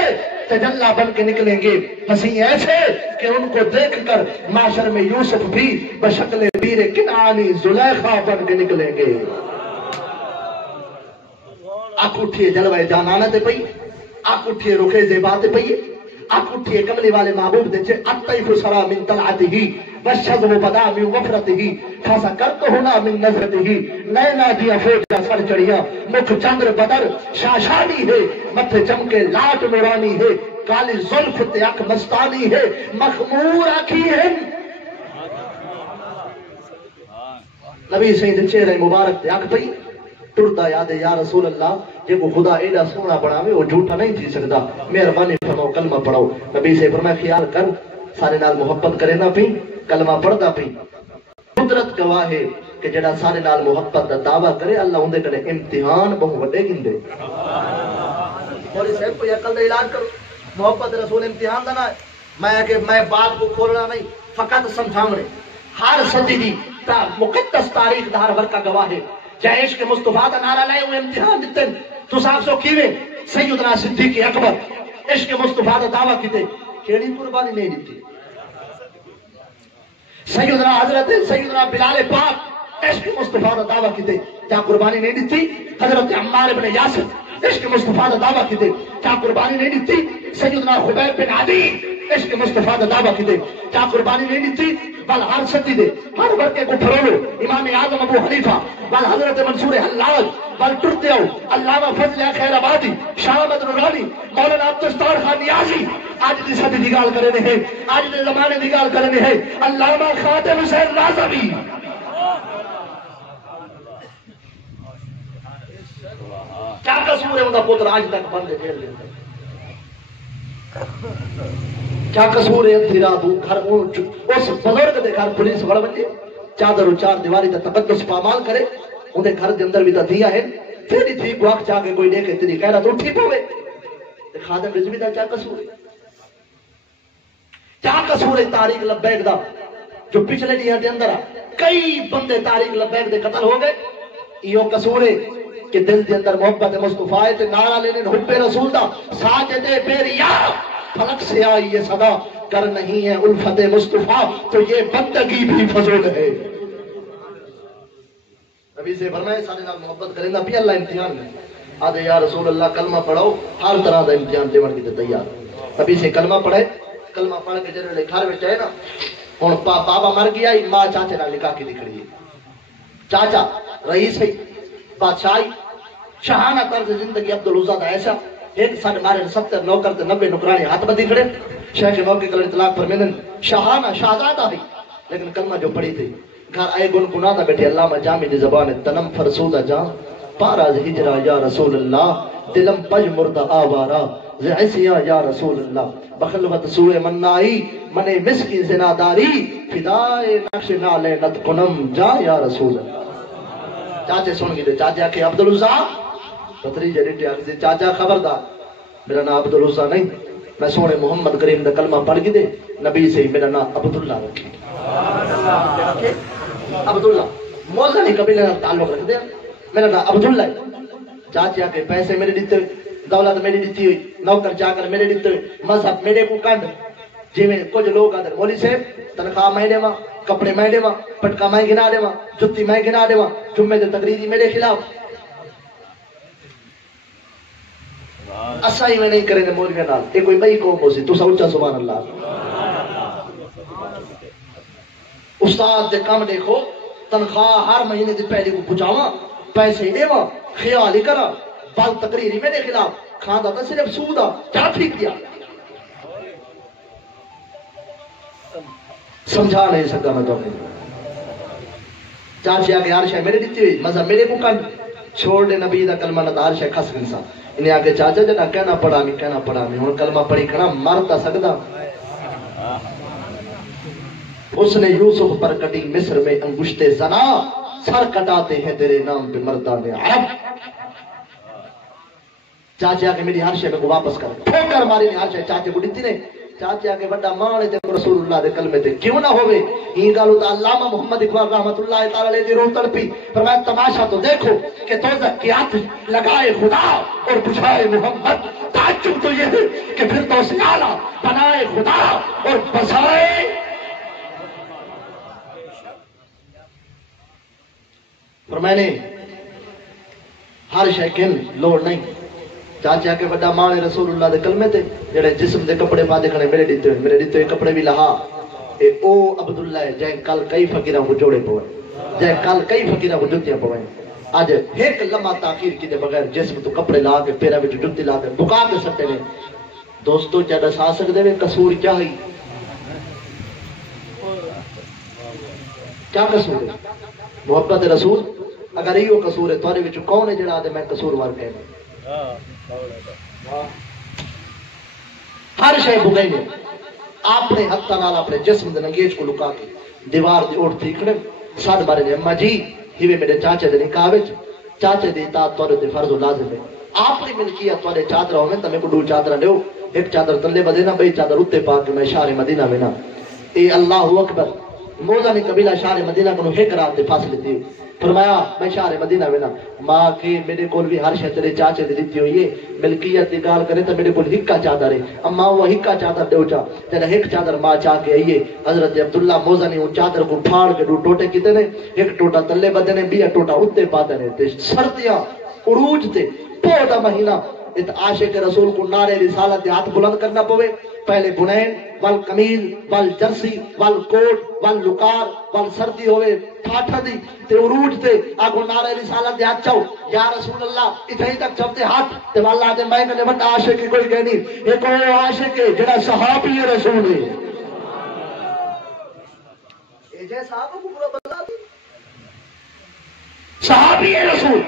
تجلہ بن کے نکلیں گے، ہنسی ایسے کہ ان کو دیکھ کر معاشر میں یوسف بھی بشکل بیر کنعانی زلیخا بن کے نکلیں گے۔ آنکھ اٹھیے جلوہ جانانہ تے پئی، آنکھ اٹھیے رخ زیبا تے پئی، آنکھ اٹھیے کملی والے محبوب دے چھے الطیف سرا من طلعتہی والشذب بدا من وفرتہی خاصا کرت ہونا من نظرتہی نینا دیا فوجا سر چڑیا مکھ چندر بدر شاشانی ہے متھے چمکے لاٹ نورانی ہے کالی ظلف تیاک مستانی ہے مخمور آکھی ہے۔ نبی سید چہرہ مبارک تیاک پئی ٹرتا یاد یا رسول اللہ جے کو خدا ایڈا سونا بڑھاوے وہ جھوٹا نہیں تھی سکتا، مہربانی فرماؤ کلمہ پڑھاؤ۔ نبی سے فرمایا خیال کر سارے نال محبت کرے نہ پئی کلمہ پڑھدا پئی، قدرت گواہ ہے کہ جڑا سارے نال محبت دا دعویٰ کرے اللہ اندے کنے امتحان بہت وڈے گندے۔ مولی صاحب کوئی عقل دا علاج کرو، محبت رسول امتحان دا نہ ہے، میں بات کو کھولنا نہیں فقط سمجھاونے، ہر صدی دی مقدس تاریخ دا ہر ورقہ گواہ ہے، جائے عشق مصطفیٰ دا نعرہ لائے ہوئے امتحان دیتے تو صاحب سو کیوے سیدنا صدیق اکبر عشق مصطفیٰ دا دعویٰ کیتے کیڑی قربانی نہیں دیتی، سیدنا حضرت سیدنا بلال پاک عشق مصطفیٰ دا دعویٰ کیتے کیا قربانی نہیں دیتی، حضرت عمار بن یاسر عشق مصطفیٰ دا دعویٰ کیتے کیا قربانی نہیں دیتی، سیدنا خبیب بن عدی عشق مصطفیٰ دا دعویٰ کیتے کیا قربانی نہیں دیتی، بل ہر صدی دے ہر ورقے کو پھرولو، امام اعظم ابو حنیفہ بل حضرت منصور حلاج بل ٹرتے ہو علامہ فضل خیر آبادی شاہ احمد نورانی مولانا عبدالستار خان نیازی آج دی صدی دی گال کرنے ہیں، آج دی زمانے دی گال کرنے ہیں، علامہ خاتم حسین رازوی کیا قصور ہے ان کا پتر آج تک بند جیل لیتا ہے، کیا قصور ہے تیرا تو گھر اس بزرگ دے گھر پولیس وڑ بنجے چادر و چار دیواری تے تقدس پامال کرے انہیں گھر دے اندر بھی تا دیا ہے تیری تھی کو آنکھ چاہ کے کوئی دیکھے تیری خیرات اٹھی پوے تے خادم رضوی دا کیا قصور ہے، کیا قصور ہے تاریخ لبیک دا جو پچھلے دیاں دے اندر کئی بندے تاریخ لبیک دے قتل ہو گئے، یہ قصور ہے کہ دل دے اندر محبت مصطفیٰ تے نعرہ لینے حب رسول دا ساجدے بیریا فلک سے آئی یہ صدا کر نہیں ہے الفت مصطفیٰ تو یہ بندگی بھی فضول ہے۔ نبی سے فرمائے سارے نال محبت کریں گا بھی اللہ امتحان میں آدھے یا رسول اللہ کلمہ پڑھاؤ ہر طرح دا امتحان دیوان کی تیار، نبی سے کلمہ پڑھے کلمہ پڑھ کے جنہوں نے گھر میں چاہے نا ہوں بابا مر گیا ماں چاچے نال نکاح کی دکھ رہی ہے، چاچا رئیس ہے بادشاہی شاہانہ طرز زندگی عبدالعزا دا ایسا ایک ساڑھے مارے 70 نوکر تے 90 نوکرانے ہاتھ بدی کھڑے، شیخ موقع کل اطلاق فرمیدن شاہانہ شہزادہ ہے لیکن کلمہ جو پڑھی تھی گھر آئے گنگنا دا بیٹھے علامہ جامع دی زبان تنم فرسودہ جان پاراز ہجرہ یا رسول اللہ دلم پج مردہ آوارا زعسیاں یا رسول اللہ بخلوت سوئے منائی من مسکی زناداری فدائے نقش نالے نت کنم جا یا رسول اللہ۔ چاچے سن گئے چاچے آکے عبدالعزا پتری جڑی آکے چاچا خبردار میرا نام عبدالعزا نہیں میں سونے محمد کریم دا کلمہ پڑھ کے دے نبی سے میرا نام عبداللہ رکھے عبداللہ موزہ نہیں قبیلہ تعلق رکھ دیا میرا نام عبداللہ ہے، چاچے آکے پیسے میرے دیتے دولت میری دیتی ہوئی، نوکر چاکر میرے دیتے ہوئے، مذہب میرے کو کنڈ جی میں کچھ لوگ آدھر مولی صاحب تنخواہ میں دے کپڑے میں دے پٹکا میں گنا دے جتی میں گنا دے جمعے دے تقریری میرے خلاف اسائی میں نہیں کریں گے مولوی نال یہ کوئی بئی قوم ہو سی تو سوچا سبحان اللہ استاد دے کام دیکھو تنخواہ ہر مہینے دی پہلے کو پہنچاواں پیسے دیواں خیال ہی کرا بل تقریری میرے خلاف کھانا تھا صرف سودا کیا ٹھیک کیا سمجھا نہیں سکتا میں تو چاچے آگے ہر شے میرے دیتی ہوئی مذہب میرے کو کنڈ چھوڑ دے نبی دا کلمہ نہ ہر شے خس گنسا انہیں آگے چاچا جنا کہنا پڑھا میں ہوں کلمہ پڑھی کنا مرتا سکتا اس نے یوسف پر کٹی مصر میں انگشت زنا سر کٹاتے ہیں تیرے نام پہ مردان عرب چاچے آگے میری ہر شے میں کو واپس کر ٹھوکر ماری نے ہر شے چاچے کو دیتی نے چاچے آگے بڑا مانے تے رسول اللہ دے کلمے تے کیوں نہ ہوئے ہی گالو تا علامہ محمد اقبال رحمت اللہ تعالی علیہ دی روح تڑپی فرمایا تماشا تو دیکھو کہ دوزخ کی آتش لگائے خدا اور بجھائے محمد تعجب تو یہ ہے کہ پھر تو سیالہ بنائے خدا اور بسائے فرمایا نے ہر شیکن لوڑ نہیں چاچا کے بڑا مانے رسول اللہ دے کلمے تے جڑے جسم دے کپڑے پا دے کھنے میرے دیتے ہوئے کپڑے بھی لہا اے او عبداللہ ہے جائیں کل کئی فقیرہ کو جوڑے پوائیں جائیں کل کئی فقیرہ کو جتیاں پوائیں آج ایک لمحہ تاخیر کی دے بغیر جسم تو کپڑے لا کے پیرہ میں جتی لا کے بکا کے سکتے ہیں دوستو چاہتا سا سکتے ہیں قصور کیا ہے کیا قصور ہے محبت رسول اگر یہ قصور ہے توارے وچ کون ہے جڑا دے میں قصور وار کہنے ہر شے بگئی نے اپنے ہتھاں نال اپنے جسم دے نگیج کو لکا کے دیوار دی اوٹ تھی کھڑے ساتھ بارے نے اما جی ہیوے میرے چاچے دے نکاح وچ چاچے دی اطاعت تواڈے تے فرض و لازم ہے اپنی ملکیت تواڈے چادر ہوے تے میں کو دو چادر دیو ایک چادر تلے بدے نہ بئی چادر اوتے پا کے میں شہر مدینہ میں نا اے اللہ اکبر موزہ نے قبیلہ شہر مدینہ کو ایک رات دے فاصلے تے فرمایا میں شہر مدینہ میں نا ماں کے میرے کول بھی ہر شے تیرے چاچے دی دتی ہوئی ہے ملکیت دی گال کرے تے میرے کول ہکا چادر ہے اما وہ ہکا چادر دیو چا تے ایک چادر ماں چا کے آئیے حضرت عبداللہ موزہ نے چادر کو پھاڑ کے دو ٹوٹے کیتے نے ایک ٹوٹا تلے بدے نے بیا ٹوٹا اوتے پاتے نے تے سردیاں عروج تے پودا مہینہ ات عاشق رسول کو نعرے رسالت دے ہاتھ بلند کرنا پوے پہلے بنین وال قمیض وال جرسی وال کوٹ وال لکار وال سردی ہوئے پھاٹا دی تے عروج تے آگو نعرے رسالت دے ہاتھ چاو یا رسول اللہ اتھائی تک چپتے ہاتھ تے واللہ دے میں نے بڑا عاشق کی کوئی کہنی ایک وہ عاشق ہے جڑا صحابی رسول ہے اے جے صحابہ کو پورا بتا دی صحابی رسول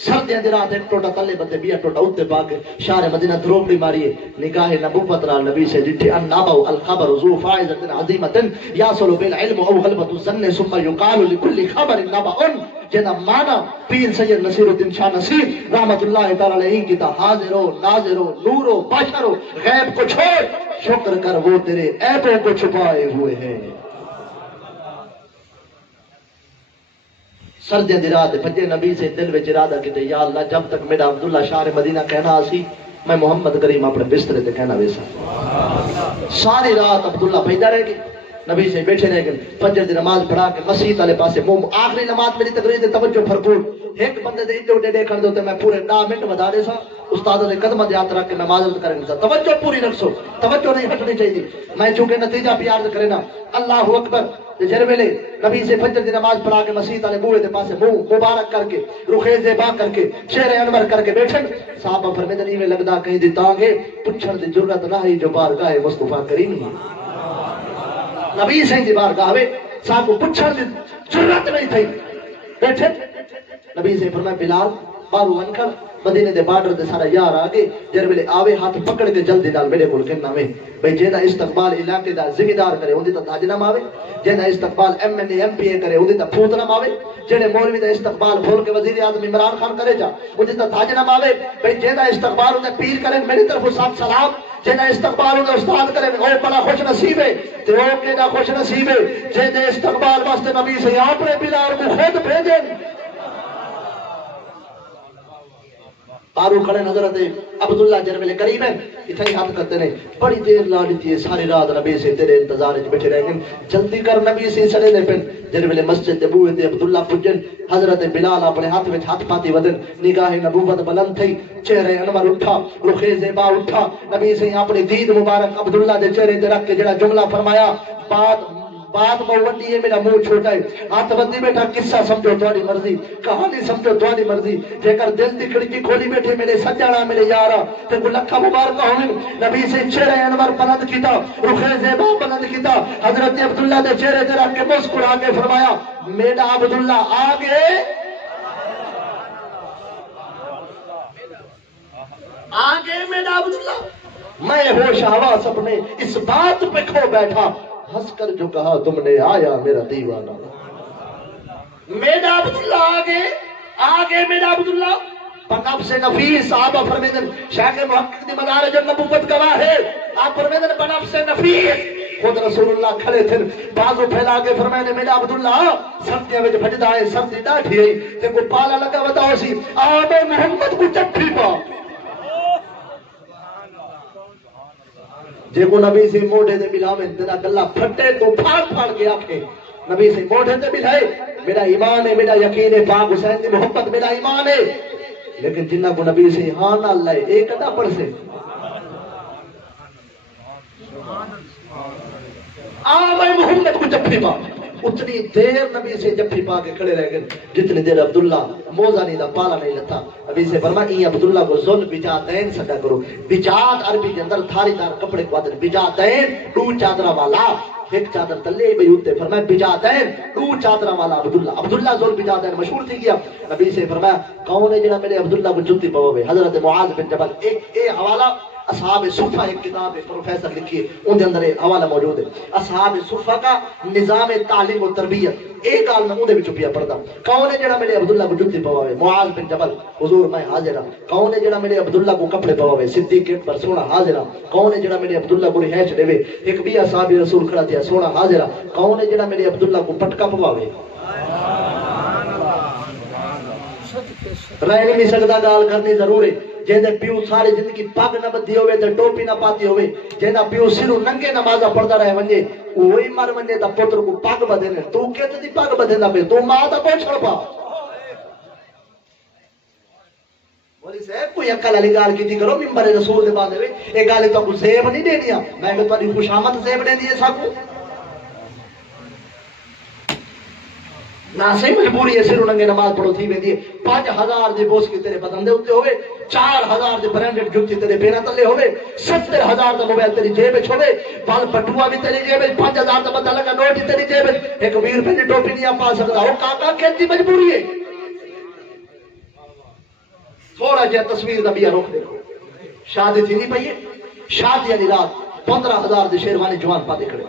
سردیاں دی رات ایک ٹوٹا تلے بندے بیا ٹوٹا اوتے پا کے شہر مدینہ دروپڑی ماری نگاہ نبوت را نبی سے ڈٹھے النبأ الخبر ذو فائدۃ عظیمۃ یاصل بالعلم او غلبۃ الظن ثم يقال لكل خبر نبأ جنا مانا پیر سید نصیر الدین شاہ نصیر رحمت اللہ تعالی علیہ کی تا حاضر و ناظر و نور و بشر و غیب کو چھوڑ شکر کر وہ تیرے عیبوں کو چھپائے ہوئے ہیں سردیاں دی رات بھجے نبی سے دل وچ ارادہ کیتے یا اللہ جب تک میرا عبداللہ شہر مدینہ کہنا اسی میں محمد کریم اپنے بسترے تے کہنا ویسا ساری رات عبداللہ بھیجا رہے گی نبی سے بیٹھے رہ گئے فجر دی نماز پڑھا کے مسجد والے پاسے منہ آخری نماز میری تقریر دے توجہ بھرپور ایک بندے دے اڈے اڈے دیکھن دے میں پورے 10 منٹ ودا دے سا استاد دے قدم دے ہاتھ رکھ کے نماز کریں سا توجہ پوری رکھو توجہ نہیں ہٹنی چاہیے میں چونکہ نتیجہ پیار کرے نا اللہ اکبر جر ویلے نبی سے فجر دی نماز پڑھا کے مسجد والے بوڑھے دے پاسے منہ مبارک کر کے رخ زیبا کر کے شعر انور کر کے بیٹھن صحابہ فرمیندے نہیں میں لگدا کہیں دی تانگے پچھڑ دی جرات نہ ہے جو بارگاہ مصطفی کریم نبی سے دی بارگاہ وے صاحب کو پچھڑ دی جرات نہیں تھی بیٹھے نبی سے فرمایا بلال بارو انکر مدینے دے بارڈر دے سارا یار آگے جر ویلے آوے ہاتھ پکڑ کے جلدی نال میرے کول کہنا میں بھئی جیدا استقبال علاقے دا ذمہ دار کرے اودی تے تاج نام آوے جیدا استقبال M N A M P A کرے اودی تے پھوت نام آوے جڑے مولوی دا استقبال بھول کے وزیر اعظم عمران خان کرے جا اودی تے تاج نام آوے بھئی جیدا استقبال اودے پیر کرے میری طرف صاحب سلام جیدا استقبال اودے استاد کرے او بڑا خوش نصیب ہے تے او کیڑا خوش نصیب ہے جیدے استقبال واسطے نبی سے اپنے بلال کو خود بھیجے آرو کھڑے حضرت عبداللہ جن ویلے قریب ہیں اتھا ہی ہاتھ کرتے ہیں بڑی دیر لا لیتی ہے ساری رات نبی سے تیرے انتظار وچ بیٹھے رہیں گے جلدی کر نبی سے سڑے دے پن جن ویلے مسجد دے بوئے تے عبداللہ پجن حضرت بلال اپنے ہاتھ وچ ہاتھ پاتی ودن نگاہ نبوت بلند تھی چہرے انور اٹھا رخ زیبا اٹھا نبی سے اپنی دید مبارک عبداللہ دے چہرے تے رکھ کے جڑا جملہ فرمایا بات موڈی ہے میرا منہ چھوٹا ہے ہاتھ بندی بیٹھا قصہ سمجھو تھوڑی مرضی کہانی سمجھو تھوڑی مرضی جے کر دل دی کھڑکی کھولی بیٹھے میرے سجانا میرے یارا تے کو لکھا مبارک ہوئے نبی سے چہرے انور بلند کیتا رخ زیبا بلند کیتا حضرت عبداللہ دے چہرے تے رکھ کے مسکرا کے فرمایا میرا عبداللہ آگے آگے میرا عبداللہ میں ہوش حواس اپنے اس بات پہ کھو بیٹھا ہنس کر جو کہا تم نے آیا میرا دیوانہ میرا عبداللہ آگے آگے میرا عبداللہ بنفس نفیس صحابہ فرمیدن شیخ محقق دی مدارج النبوت گواہ ہے آپ فرمیدن بنفس نفیس خود رسول اللہ کھڑے تھے بازو پھیلا کے فرمائے میرا عبداللہ سردیاں وچ بھجدا ہے سردی ڈاٹھی ہے تے کو پالا لگا بتاؤ سی آب محمد کو چٹھی پا جے کو نبی سے موڑے دے ملاویں تیرا گلہ پھٹے تو پھاڑ پھاڑ کے آکھے نبی سے موڑے دے ملائے میرا ایمان ہے میرا یقین ہے پاک حسین دی محبت میرا ایمان ہے لیکن جنہ کو نبی سے ہاں نہ لائے ایک ادا پڑھ سے آوے محمد کو جب پا اتنی دیر نبی سے جفی پا کے کھڑے رہ گئے جتنی دیر عبداللہ موزہ نہیں دا پالا نہیں لتا نبی سے فرمایا ای عبداللہ کو ظل بجاتین سکا کرو بجات عربی کے اندر تھاری دار کپڑے کو آدھر بجاتین دو چادرہ والا ایک چادر تلے بے ہوتے فرمایا بجاتین دو چادرہ والا عبداللہ ظل بجاتین مشہور تھی گیا نبی سے فرمایا کون ہے جنہا میرے عبداللہ کو جلتی پاوے حضرت معاذ بن جبل ایک حوالہ اصحاب صفہ ایک کتاب ہے پروفیسر لکھی ہے ان کے اندر حوالہ موجود ہے اصحاب صفہ کا نظام تعلیم و تربیت ایک عالم اون دے وچ پیا پڑھدا کون ہے جڑا میرے عبداللہ کو جُتی پواوے معاذ بن جبل حضور میں حاضر ہوں کون ہے جڑا میرے عبداللہ کو کپڑے پواوے صدیق اکبر سونا حاضر ہوں کون ہے جڑا میرے عبداللہ کو رہائش دے ایک بھی اصحاب رسول کھڑا دیا سونا حاضر ہوں کون ہے جڑا میرے عبداللہ کو پٹکا پواوے رہ نہیں سکتا گال کرنی ضرور ہے جہاں پیو ساری زندگی پگ نہ بدھی ہوئے تے ٹوپی نہ پاتی ہوئے جہاں پیو سرو ننگے نمازہ پڑھتا رہے ونجے وہی مر ونجے تا پتر کو پگ بدھے نے تو کہتے دی پگ بدھے نہ پہ تو ماں تا پوچھڑ پا مولی صاحب کوئی عقل علی گال کی تھی کرو ممبر رسول دے بعد ہوئے ایک گالے تو کو زیب نہیں دے دیا میں تو تاری خوش آمد زیب دے دیے ساکو ناسے مجبوری ہے سر انہیں نماز پڑھو تھی میں دیئے 5000 دے بوس کی تیرے پتندے ہوتے ہوئے 4000 دے برینڈڈ جوتی تیرے پینا تلے ہوئے 70000 دا موبائل تیری جیب چھوڑے بال بٹوا بھی تیری جیب 5000 دا بدہ لگا نوٹی تیری جیب ایک ویر پہ ٹوپی نہیں پا سکتا ہو کاکا کہتی مجبوری ہے تھوڑا جہاں تصویر دا بیا روک دے شادی تھی نہیں پہیے شادی علی رات 15000 دے شیروانی جوان پاتے کھڑے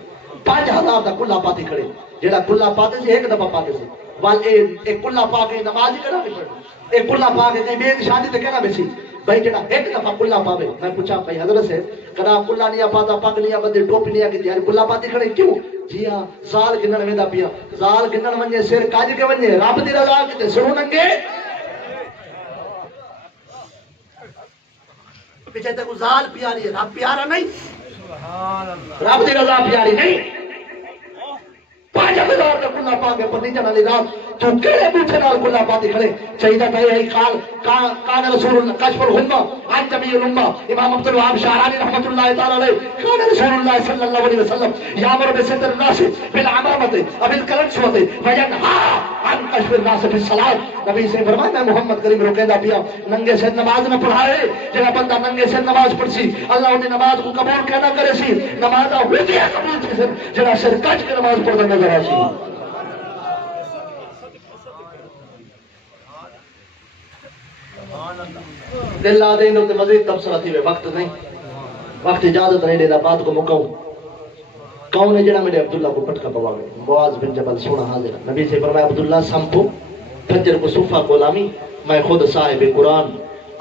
5000 دا کلہ پاتے کھڑے جڑا کلہ پاتے سے ایک دفعہ پاتے سے وال ایک کلہ پا کے نماز ہی کرنا بھی پڑھنا ایک کلہ پا کے کہیں میری شادی تے کہنا بھی سی بھائی جڑا ایک دفعہ کلہ پاوے میں پوچھا بھائی حضرت سے کہنا کلہ نہیں پاتا پگ نہیں بدے ٹوپی نہیں کی تیاری کلہ پاتے کھڑے کیوں جی ہاں زال گنن ویندا پیا زال گنن ونجے سر کاج کے ونجے رب دی رضا کتے سنو ننگے پیچھے تے کو زال پیاری ہے رب پیارا نہیں رب دی رضا پیاری نہیں 5000 کا کلہ پا کے پتنی جانا لی رات تو کیڑے بوٹھے نال کلہ پاتی کھڑے چاہیدہ کہے ہے کان رسول اللہ کشف الغمہ عن جمیع الامہ امام عبد الوهاب شعرانی رحمت اللہ تعالی علیہ کان رسول اللہ صلی اللہ علیہ وسلم یامر بستر الناس بالعمامت وبالکلنسوت وینہا عن کشف الناس فی الصلاۃ نبی سے فرمایا میں محمد کریم روکیندہ پیا ننگے سے نماز نہ پڑھائے جڑا بندہ ننگے سے نماز پڑھسی اللہ انہیں نماز کو قبول کہنا کرے سی نماز ہوتی ہے قبول تھی جڑا سر کج کے نماز پڑھتا نظر آسی دل آدھے انہوں نے مزید تبصرہ تھی وقت نہیں وقت اجازت نہیں دینا بات کو مکاؤں کون ہے جڑا میرے عبداللہ کو پٹکا پوا گئے معاذ بن جبل سونا حاضر نبی سے فرمایا عبداللہ سمپو فجر کو صفحہ کو لامی میں خود صاحب قرآن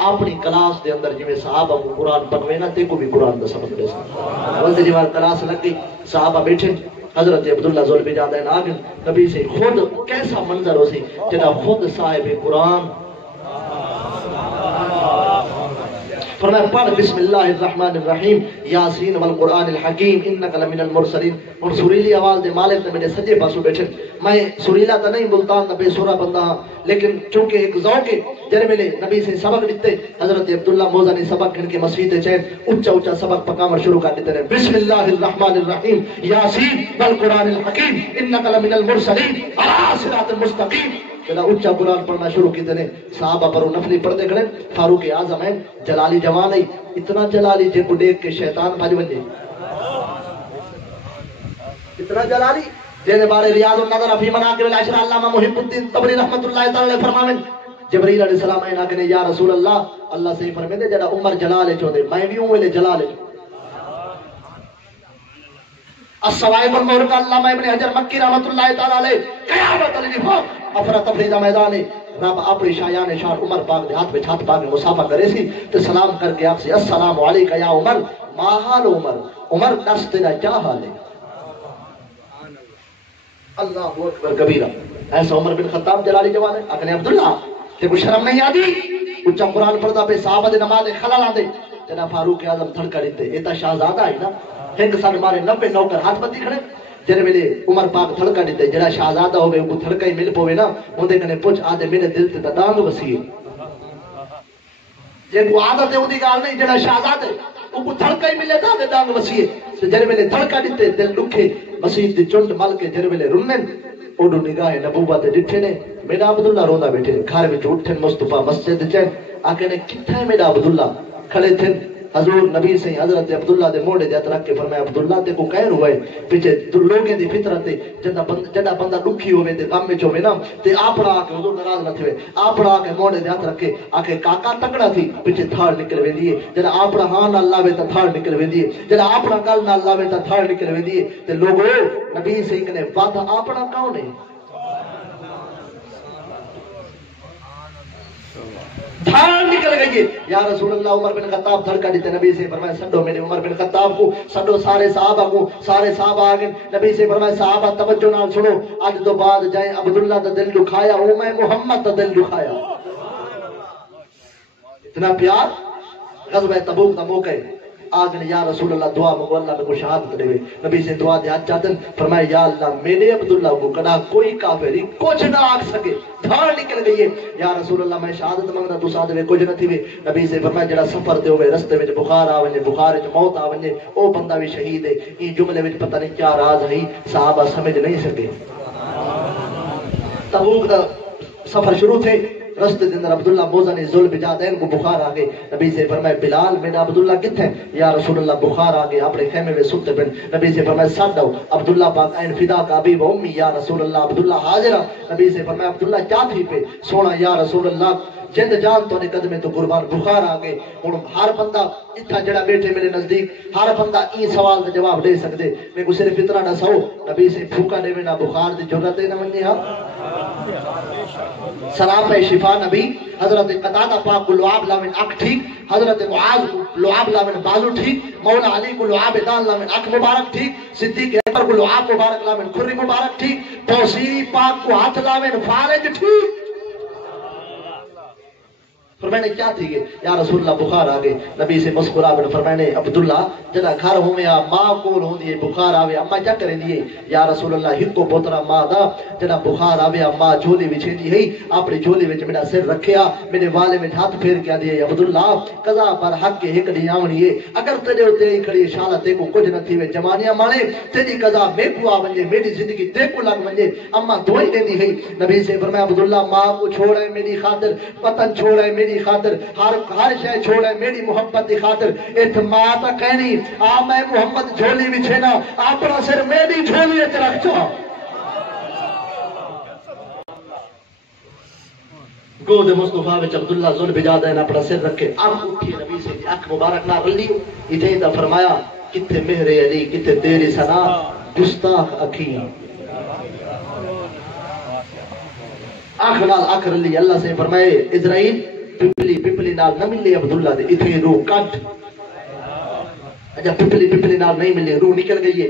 اپنی کلاس دے اندر جویں صحابہ کو قرآن پڑھوے نا تے کو بھی قرآن دا سبق دے سکتا ولد جوار کلاس لگ گئی صحابہ بیٹھے حضرت عبداللہ ذوال بجادین آگے نبی سے خود کیسا منظر ہو سی جنا خود صاحب قرآن فرمایا پڑھ بسم اللہ الرحمن الرحیم یاسین والقرآن الحکیم انک لمن المرسلین. اور سریلی آواز دے مالک نے میرے سجے پاسو بیٹھے. میں سریلا تو نہیں ملتان دا بے سورا بندہ ہاں، لیکن چونکہ ایک ذوق ہے جڑے میرے نبی سے سبق دیتے حضرت عبداللہ موزہ نے سبق ان کے مسجد چین اونچا اونچا سبق پکامر شروع کر دیتے ہیں. بسم اللہ الرحمن الرحیم یاسین والقرآن الحکیم انک لمن المرسلین علی صراط المستقیم. جڑا اونچا قرآن پڑھنا شروع کیتے نے صحابہ پر نفلی پڑھتے کھڑے. فاروق اعظم ہے جلالی جوان ہے اتنا جلالی جے کو دیکھ کے شیطان بھج ونجے. اتنا جلالی جے بارے ریاض النظر فی مناقب العشر علامہ محب الدین طبری رحمۃ اللہ تعالی علیہ فرماویں جبرائیل علیہ السلام نے کہنے یا رسول اللہ سے فرمائے جڑا عمر جلال چوندے میں بھی ہوں ویلے جلال الصوائب المحرقہ علامہ ابن حجر مکی رحمۃ اللہ تعالی علیہ قیامت الجفاف افراتفری دا میدان ہے. رب اپنی شایان شان عمر پاک دے ہاتھ میں ہاتھ پاک مسافہ کرے سی تو سلام کر کے آپ سے السلام علیکہ یا عمر ما حال عمر. عمر دس تیرا کیا حال ہے؟ اللہ اکبر کبیرہ. ایسا عمر بن خطاب جلالی جوان ہے. اکنے عبداللہ تے کو شرم نہیں آدی اچھا قرآن پڑھتا پہ صحابہ دے نماز خلل آدے. جناب فاروق اعظم تھڑکا دیتے ایتا شہزادہ ہے نا ہنگ سن مارے 90 نوکر ہاتھ بندی کھڑے. جن ویلے عمر پاک تھڑکا دیتے جڑا شہزادہ ہوئے وہ تھڑکا ہی مل پوے نا اندے کنے پوچھ آدھے میرے دل تے ڈانگ وسیع جے کو عادت ہے اودی گال نہیں. جڑا شہزادہ ہے وہ تھڑکا ہی ملے تا ڈانگ وسیع. جن ویلے تھڑکا دیتے دل لکھے مسجد دی چنڈ مل کے جن ویلے رنن اوڈو نگاہ نبوت ڈٹھے نے. میرا عبداللہ روندا بیٹھے نے گھر وچ اٹھن مصطفیٰ مسجد چ آکے نے کتھے میرا عبداللہ کھڑے تھے. حضور نبی سے حضرت عبداللہ دے موڑے دے ہاتھ رکھ کے فرمایا عبداللہ تے کو کہر ہوئے پیچھے لوگیں دی فطرت تے جڑا بندہ دکھی ہوئے تے غم وچ ہوئے نا تے اپنا آ کے حضور ناراض نہ تھے اپنا آ کے موڑے دے ہاتھ رکھے آکے کاکا تکڑا تھی پیچھے تھاڑ نکل ویندی ہے. جڑا اپنا ہاں نال لاوے تے تھاڑ نکل ویندی ہے. جڑا اپنا گل نال لاوے تے تھاڑ نکل ویندی ہے. تے لوگو نبی سے کنے وعد اپنا کون ہے؟ دھار نکل گئی. یا رسول اللہ عمر بن خطاب دھڑکا دیتے. نبی سے فرمایا سڈو میرے عمر بن خطاب کو سڈو سارے صحابہ کو. سارے صحابہ آگئے. نبی سے فرمایا صحابہ توجہ نال سنو اج تو بعد جائیں عبداللہ دا دل دکھایا او میں محمد دا دل دکھایا. اتنا پیار. غزوہ تبوک دا موقع ہے. آگے یا رسول اللہ دعا مگو اللہ میں کو شہادت دے. نبی سے دعا دے ہاتھ چاہتے فرمایا یا اللہ میرے عبداللہ کو کدا کوئی کافری کچھ نہ آگ سکے. دھار نکل گئی ہے. یا رسول اللہ میں شہادت منگنا تو ساتھ میں کچھ نہ تھی. نبی سے فرمایا جڑا سفر دے ہوئے رستے وچ بخار آ ونجے بخار وچ موت آ ونجے او بندہ بھی شہید ہے. این جملے وچ پتہ نہیں کیا راز ہے صحابہ سمجھ نہیں سکے. تبوک دا سفر شروع تھے. رستے دے اندر عبداللہ موزہ نے ذل بجادین کو بخار آ گئے. نبی سے فرمایا بلال میرا عبداللہ کتھے؟ یا رسول اللہ بخار آ گئے اپنے خیمے میں سوتے پن. نبی سے فرمایا ساڈو عبداللہ پاک این فدا کا ابی و امی. یا رسول اللہ عبداللہ حاضر. نبی سے فرمایا عبداللہ کیا تھی پہ سونا. یا رسول اللہ جند جان تو نے قدمے تو قربان بخار آ گئے. ہن ہر بندہ اتھا جڑا بیٹھے میرے نزدیک ہر بندہ این سوال دا جواب دے سکدے. میں کو صرف اتنا دسو نبی سے بھوکا دے نہ بخار دی ضرورت نہ ونجے. ہاں سراپہ شفا نبی حضرت قتادہ پاک کو لعاب لامن اک ٹھیک. حضرت معاذ کو لعاب لامن بازو ٹھیک. مولا علی کو لعاب دان لامن اک مبارک ٹھیک. صدیق اکبر کو لعاب مبارک لامن کھری مبارک ٹھیک. توسیری پاک کو ہاتھ لامن فارج ٹھیک. فرمانے کیا تھی گئے؟ یا رسول اللہ بخار آگئے. نبی سے مسکرا بن فرمانے عبداللہ جنا گھر ہوئے ماں کول ہوں دیئے بخار آوے اما کیا کریں دیئے؟ یا رسول اللہ ہکو پوترا ماں دا جنا بخار آوے ماں جھولی وچھے دی ہے اپنی جھولی وچ میرا سر رکھیا میرے والے میں ہاتھ پھیر کیا دیئے. عبداللہ قضا پر حق کے ہک دی آونی ہے. اگر تیرے ہوتے ہی کھڑی شالہ تے کو کچھ نہ تھی وے جمانیاں مانے تیری قضا میں کو آ ونجے میری زندگی تے کو لگ ونجے. اما دعائی دیں دی ہے. نبی سے فرمایا عبداللہ ماں کو چھوڑے میری خاطر وطن چھوڑے میری خاطر ہر شے چھوڑے میری محبت دی خاطر. اعتماد کہنی آ میں محمد جھولی وچھے نا اپنا سر میری جھولی وچ رکھ چا. گود مصطفیٰ وچ عبداللہ ذل بجادہ نے اپنا سر رکھے آنکھ اٹھی نبی سے آنکھ مبارک نہ رلی. ادھے دا فرمایا کتھے مہر علی کتھے تیری ثنا گستاخ اکھی. آنکھ نال آنکھ رلی. اللہ سے فرمائے اسرائیل پپلی نال نہ ملے عبداللہ دے اتھے روح کٹ. اچھا پپلی نال نہیں ملے روح نکل گئی ہے.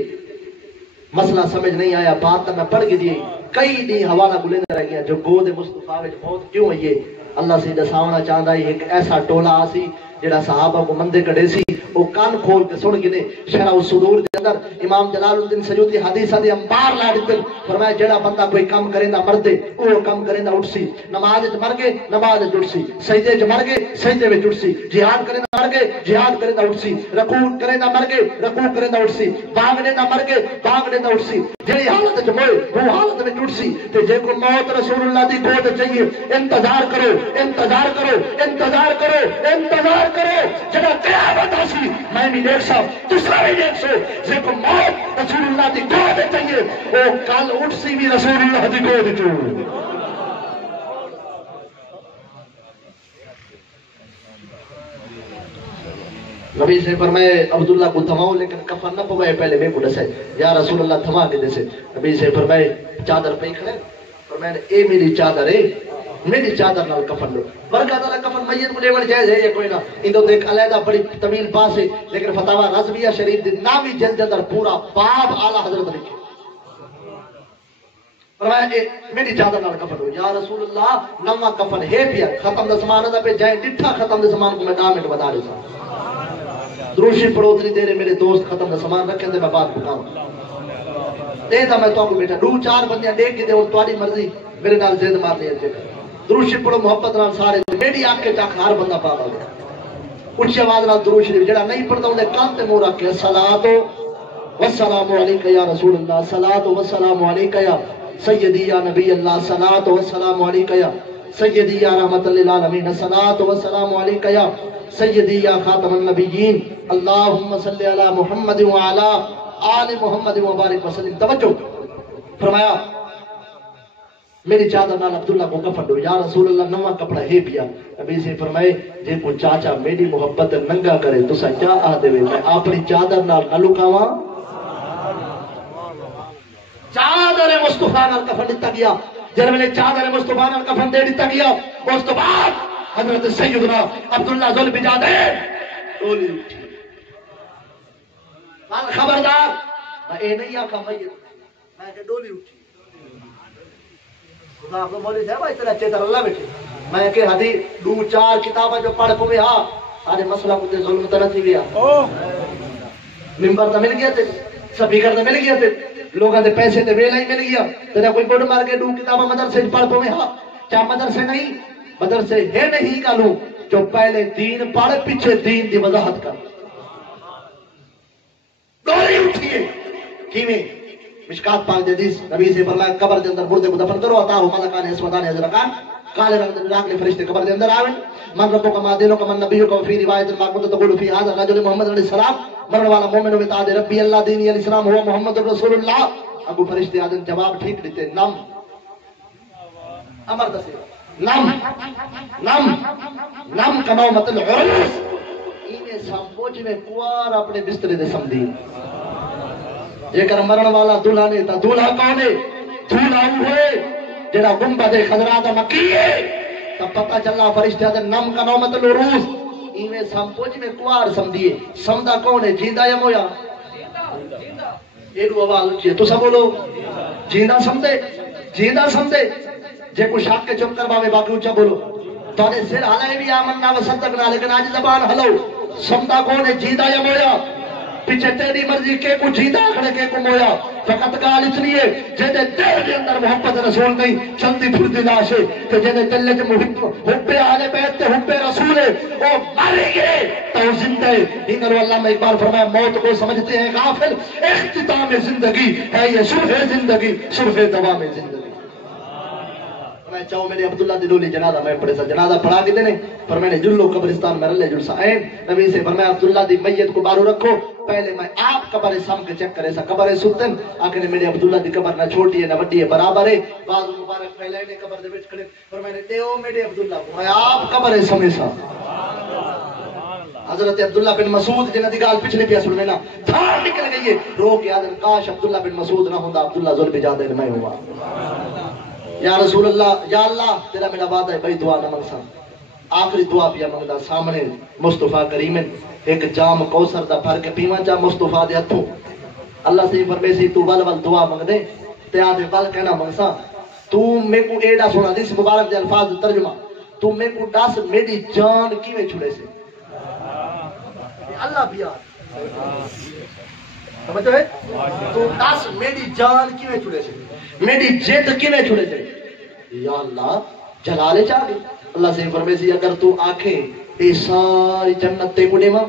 مسئلہ سمجھ نہیں آیا بات تو میں پڑھ کے دیئے کئی دی حوالہ گلے رہ گیا جو گود مصطفیٰ وچ موت کیوں ہے. اللہ سے دساونا چاہتا ہے ایک ایسا ٹولا آسی جڑا صحابہ کو مندے کڑے سی وہ کان کھول کے سن گنے شرح الصدور دے اندر امام جلال الدین سیوطی حدیثاں دے انبار لا دتے فرمایا جڑا بندہ کوئی کام کریندا مردے او کام کریندا اٹھ سی نماز وچ مر گئے نماز وچ اٹھ سی سجدے وچ مر گئے سجدے وچ اٹھ سی جہاد کریندا مر گئے جہاد کریندا اٹھ سی رکوع کریندا مر گئے رکوع کریندا اٹھ سی بانگ دیندا مر گئے بانگ دیندا اٹھ سی جڑی حالت وچ موئے وہ حالت وچ اٹھ سی تے جے کو موت رسول اللہ دی گود چاہیے انتظار کرو انتظار کرو انتظار کرو انتظار کرو جڑا قیامت آسی میں بھی دیکھ سا دوسرا بھی دیکھ سو جے کو موت رسول اللہ دی گود چاہیے وہ کل اٹھ سی بھی رسول اللہ دی گود چو نبی سے فرمائے عبداللہ کو تھماؤ لیکن کفن نہ پوائے پہلے میں کو دسے یا رسول اللہ تھما کے دسے نبی سے فرمائے چادر پہ کھڑے فرمائے اے میری چادر ہے میری چادر نال کفن لو برکات اللہ کفن میت کو لیول جائز ہے یہ کوئی نہ ان تو ایک علیحدہ بڑی طویل باس ہے لیکن فتاوی رضویہ شریف دی نامی جلد کے اندر پورا باب اعلی حضرت لکھے فرمایا اے میری چادر نال کفن لو یا رسول اللہ نواں کفن ہے پیا ختم دا زمانہ دا پہ جائے ڈٹھا ختم دا زمان کو میں 10 منٹ بتا دے سا دروشی پڑھو اتنی دیر میرے دوست ختم دا سامان رکھیں دے میں بات بتاؤں دے دا میں تو کو بیٹا 2-4 بندیاں دیکھ کے دے اور تمہاری مرضی میرے نال زید مار لیا جے دروشی پڑھو محبت نال سارے میری آنکھ کے چاک ہر بندہ پاگا گیا اونچی آواز نال درود شریف جڑا نہیں پڑھتا انہیں کان تے منہ رکھ کے الصلاۃ والسلام علیک یا رسول اللہ الصلاۃ والسلام علیک یا سیدی یا نبی اللہ الصلاۃ والسلام علیک یا سیدی یا رحمت للعالمین الصلاۃ والسلام علیک یا سیدی یا خاتم النبیین اللہم صلی علی محمد وعلا آل محمد وبارک وسلم توجہ فرمایا میری چادر نال عبداللہ کو کفن دو یا رسول اللہ نواں کپڑا ہے پیا نبی سے فرمائے جے کو چاچا میری محبت ننگا کرے تو سا کیا آ دے میں اپنی چادر نال نہ لکاواں چادر مصطفیٰ نال کفن دتا گیا جب میں نے چادر مصطفیٰ نال کفن دے دتا گیا اس کے بعد حضرت سیدنا عبداللہ ذوالبجادہ ڈولی اٹھی خبردار میں اے نہیں آکھا میت میں کہ ڈولی اٹھی خدا آپ کو مولی صاحب اتنا اچھے طرح اللہ بیٹھے میں کہ حدیث 2-4 کتابیں جو پڑھ پوے ہاں سارے مسئلہ کو تے ظلم تنہ تھی گیا ممبر تا مل گیا تے سپیکر تا مل گیا تے لوگاں دے پیسے تے ویلا ہی مل گیا تیرا کوئی گوڑ مار کے 2 کتابیں مدرسے پڑھ پوے ہاں چاہ مدرسے نہیں مدرسے ہے نہیں کالو جو پہلے دین پڑھ پیچھے دین دی وضاحت کر ڈولی اٹھیے کیویں مشکات پاک دے حدیث نبی سے فرمایا قبر دے اندر مردے کو دفن کرو عطا ملکان اسودان ازرقان کالے رنگ دے راکلے فرشتے قبر دے اندر آویں من ربو کا مادینو کا من نبیو کا فی روایت ما کنت تقول فی هذا الرجل محمد علیہ السلام مرن والا مومن و بتاد ربی اللہ دینی علیہ السلام ہوا محمد رسول اللہ ابو فرشتے آدم جواب ٹھیک دیتے نم امر دسے نم نم نم کنومت العروس انہیں سمجھ میں کوار اپنے بسترے دے سمدھی جے کر مرن والا دلہا نے تا دلہا کون ہے دلہا ہوئے جڑا گنبد خضرا دا مکی ہے تب پتہ چلا فرشتے آدھے نم کا نومت العروس انہیں سمجھ میں کوار سمدھیے سمدھا کون ہے جیندہ یا مویا ایڈو آواز اچھی ہے تو سب بولو جیندہ سمدھے جے کو شاک کے چپ کر باوے باقی اچھا بولو تو نے سر حالے بھی آمننا و صدقنا لیکن آج زبان ہلو سمدھا کون ہے جیندہ یا مویا پیچھے تیری مرضی کے کو جیندہ کھڑے کے کو مویا فقط گال اتنی ہے جیدے دل کے اندر محبت رسول نہیں چلتی پھرتی لاش ہے کہ جیدے دل کے حب آل بیت تے حب رسول ہے وہ مارے گئے تو زندہ ہے انگر اللہ میں ایک بار فرمایا موت کو سمجھتے ہیں غافل اختتام زندگی ہے یہ شرف زندگی شرف دوام زندگی میں چاہوں میرے عبداللہ دی ڈولی جنازہ میں پڑھے سا جنازہ پڑھا کے دینے پر میں نے جلو قبرستان میں رلے جلسا این نبی سے فرمایا عبداللہ دی میت کو بارو رکھو پہلے میں آپ قبر سام کے چیک کرے سا قبر ستن آکے نے میرے عبداللہ دی قبر نہ چھوٹی ہے نہ وڈی ہے برابر ہے بعض مبارک پہلے نے قبر دے بیٹھ کھڑے پر میں نے دیو میرے عبداللہ کو میں آپ قبر سمے سا حضرت عبداللہ بن مسعود جنہ دی گال پچھلے پیا سننے نا تھار نکل گئی ہے رو کے آدھر کاش عبداللہ بن مسعود نہ ہوندہ عبداللہ ذوالبجادہ میں ہوا یا رسول اللہ یا اللہ تیرا میرا وعدہ ہے بھائی دعا نہ منگسا آخری دعا پیا منگدا سامنے مصطفیٰ کریمن ایک جام کوثر دا بھر کے پیواں جا مصطفیٰ دے ہتھوں اللہ سے فرمیسی تو ول ول دعا منگ دے تے آدھے ول کہنا منگسا تو میں کو ایڈا سنا دیس مبارک دے الفاظ ترجمہ تو میں کو دس میری جان کیویں چھڑے سے اللہ بھی آ سمجھو ہے تو دس میری جان کیویں چھڑے سے میری جد کیویں چھڑے سے یا اللہ جلالے چاہ گئے اللہ سے فرمیسی اگر تو آنکھیں اے ساری جنت تے کو دیواں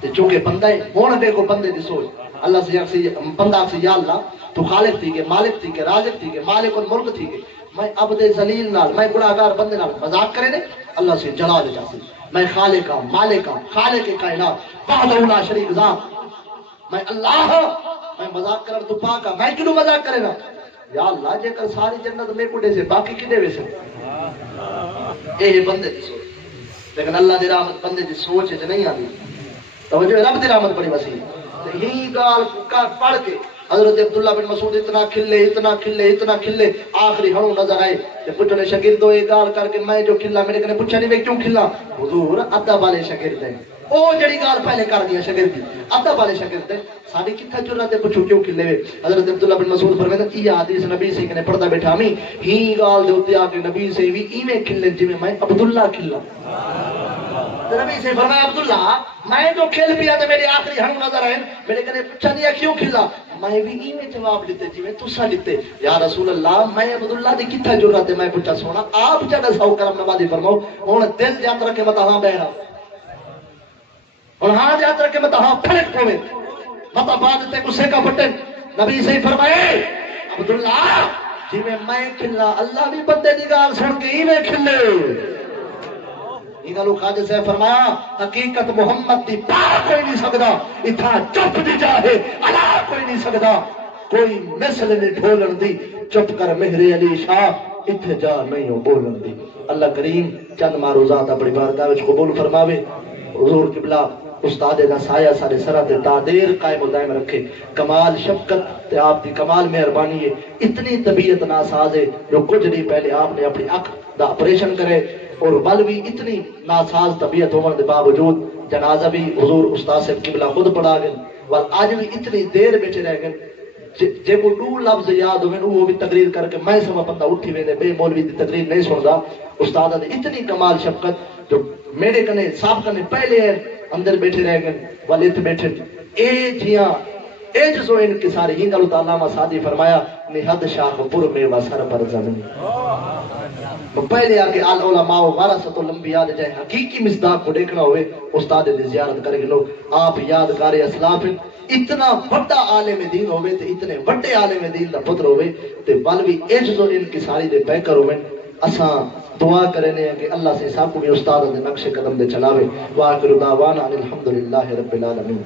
تے چونکہ بندہ ہے ہون دیکھو بندے دی سوچ اللہ سے بندہ سے یا اللہ تو خالق تھی کہ مالک تھی کہ رازق تھی کہ مالک الملک تھی کہ میں عبد ذلیل نال میں گناہگار بندے نال مذاق کرے نے اللہ سے جلال جاسی میں خالق ہوں مالک ہوں خالق کائنات وحدہ لا شریک ذات میں اللہ ہوں میں مذاق کرن تو پاک ہوں میں کیوں مذاق کرے گا یا اللہ جے کر ساری جنت میں کوڑے سے باقی کنے ویسے اے بندے دی سوچ لیکن اللہ دی رحمت بندے دی سوچ وچ نہیں آندی توجہ رب دی رحمت بڑی وسیع ہے ہی گال پڑھ کے حضرت عبداللہ بن مسعود اتنا کھلے آخری ہنو نظر آئے تے پوچھنے شاگردو یہ گال کر کے میں جو کھلا میرے کنے پوچھا نہیں میں کیوں کھلا حضور ادب والے شاگرد ہیں او جڑی گال پہلے کر دیا شاگردی ادب والے شاگرد ہیں ساری کتھا جرات ہے پوچھو کیوں کھلے ہوئے حضرت عبداللہ بن مسعود فرماتے یہ حدیث نبی سے کنے پڑھدا بیٹھا ہمیں ہی گال دے اوتے آ کے نبی سے بھی ایویں کھلے جویں میں عبداللہ کھلا نبی سے فرمایا عبداللہ میں جو کھیل پیا تے میرے آخری ہنو نظر آئے میرے کنے پوچھا نہیں کیوں کھلا میں بھی ایویں جواب دیتے جی میں تسا دیتے یا رسول اللہ میں عبداللہ دی کتھا جرات ہے میں پوچھا سونا آپ جڑا سو کرم نوازی فرماؤ ہن دل یاد رکھے مت ہاں بہرا ہن ہاں یاد رکھے مت ہاں پھڑک پوے مت بعد تے غصے کا بٹن نبی سے فرمائے عبداللہ جی میں کھلا اللہ بھی بندے دی گال سن کے ایویں کھلے انہاں لوگ خواجہ سے فرمایا حقیقت محمد دی پا کوئی نہیں سکدا اتھا چپ دی جاہے الا کوئی نہیں سکدا کوئی مثل نہیں ڈھولن دی چپ کر مہر علی شاہ اتھے جا نہیں ہو بولن دی اللہ کریم چند معروضات اپنی بارگاہ وچ قبول فرماوے حضور قبلہ استاد دا سایہ سارے سرا تے تادیر قائم و دائم رکھے کمال شفقت تے آپ دی کمال مہربانی ہے اتنی طبیعت ناساز ہے جو کچھ نہیں پہلے آپ نے اپنی اکھ دا آپریشن کرے اور بل بھی اتنی ناساز طبیعت ہونے کے باوجود جنازہ بھی حضور استاد سے قبلہ خود پڑھا گئے اور آج بھی اتنی دیر بیٹھے رہ گئے جے کو دو لفظ یاد ہوئے وہ بھی تقریر کر کے میں سوا بندہ اٹھی ویندے بے مولوی دی تقریر نہیں سندا استاد نے اتنی کمال شفقت جو میرے کنے صاحب کنے پہلے اندر بیٹھے رہ گئے والے تے بیٹھے اے جیاں اے جزو ان کی ساری ہی گل علامہ سعدی فرمایا نہد شاخ پر میں وسر پر زمین پہلے آ کے العلماء ورثۃ الانبیاء جائے حقیقی مصداق کو دیکھنا ہوئے استاد دی زیارت کرے لوگ آپ یادگار اسلاف اتنا بڑا عالم دین ہوئے تے اتنے بڑے عالم دین دا پتر ہوئے تے بل بھی عجز و انکساری دے پیکر ہوئے اساں دعا کرنے کہ اللہ سے سب کو بھی استاد دے نقش قدم دے چلاوے واخر دعوانا الحمدللہ رب العالمین.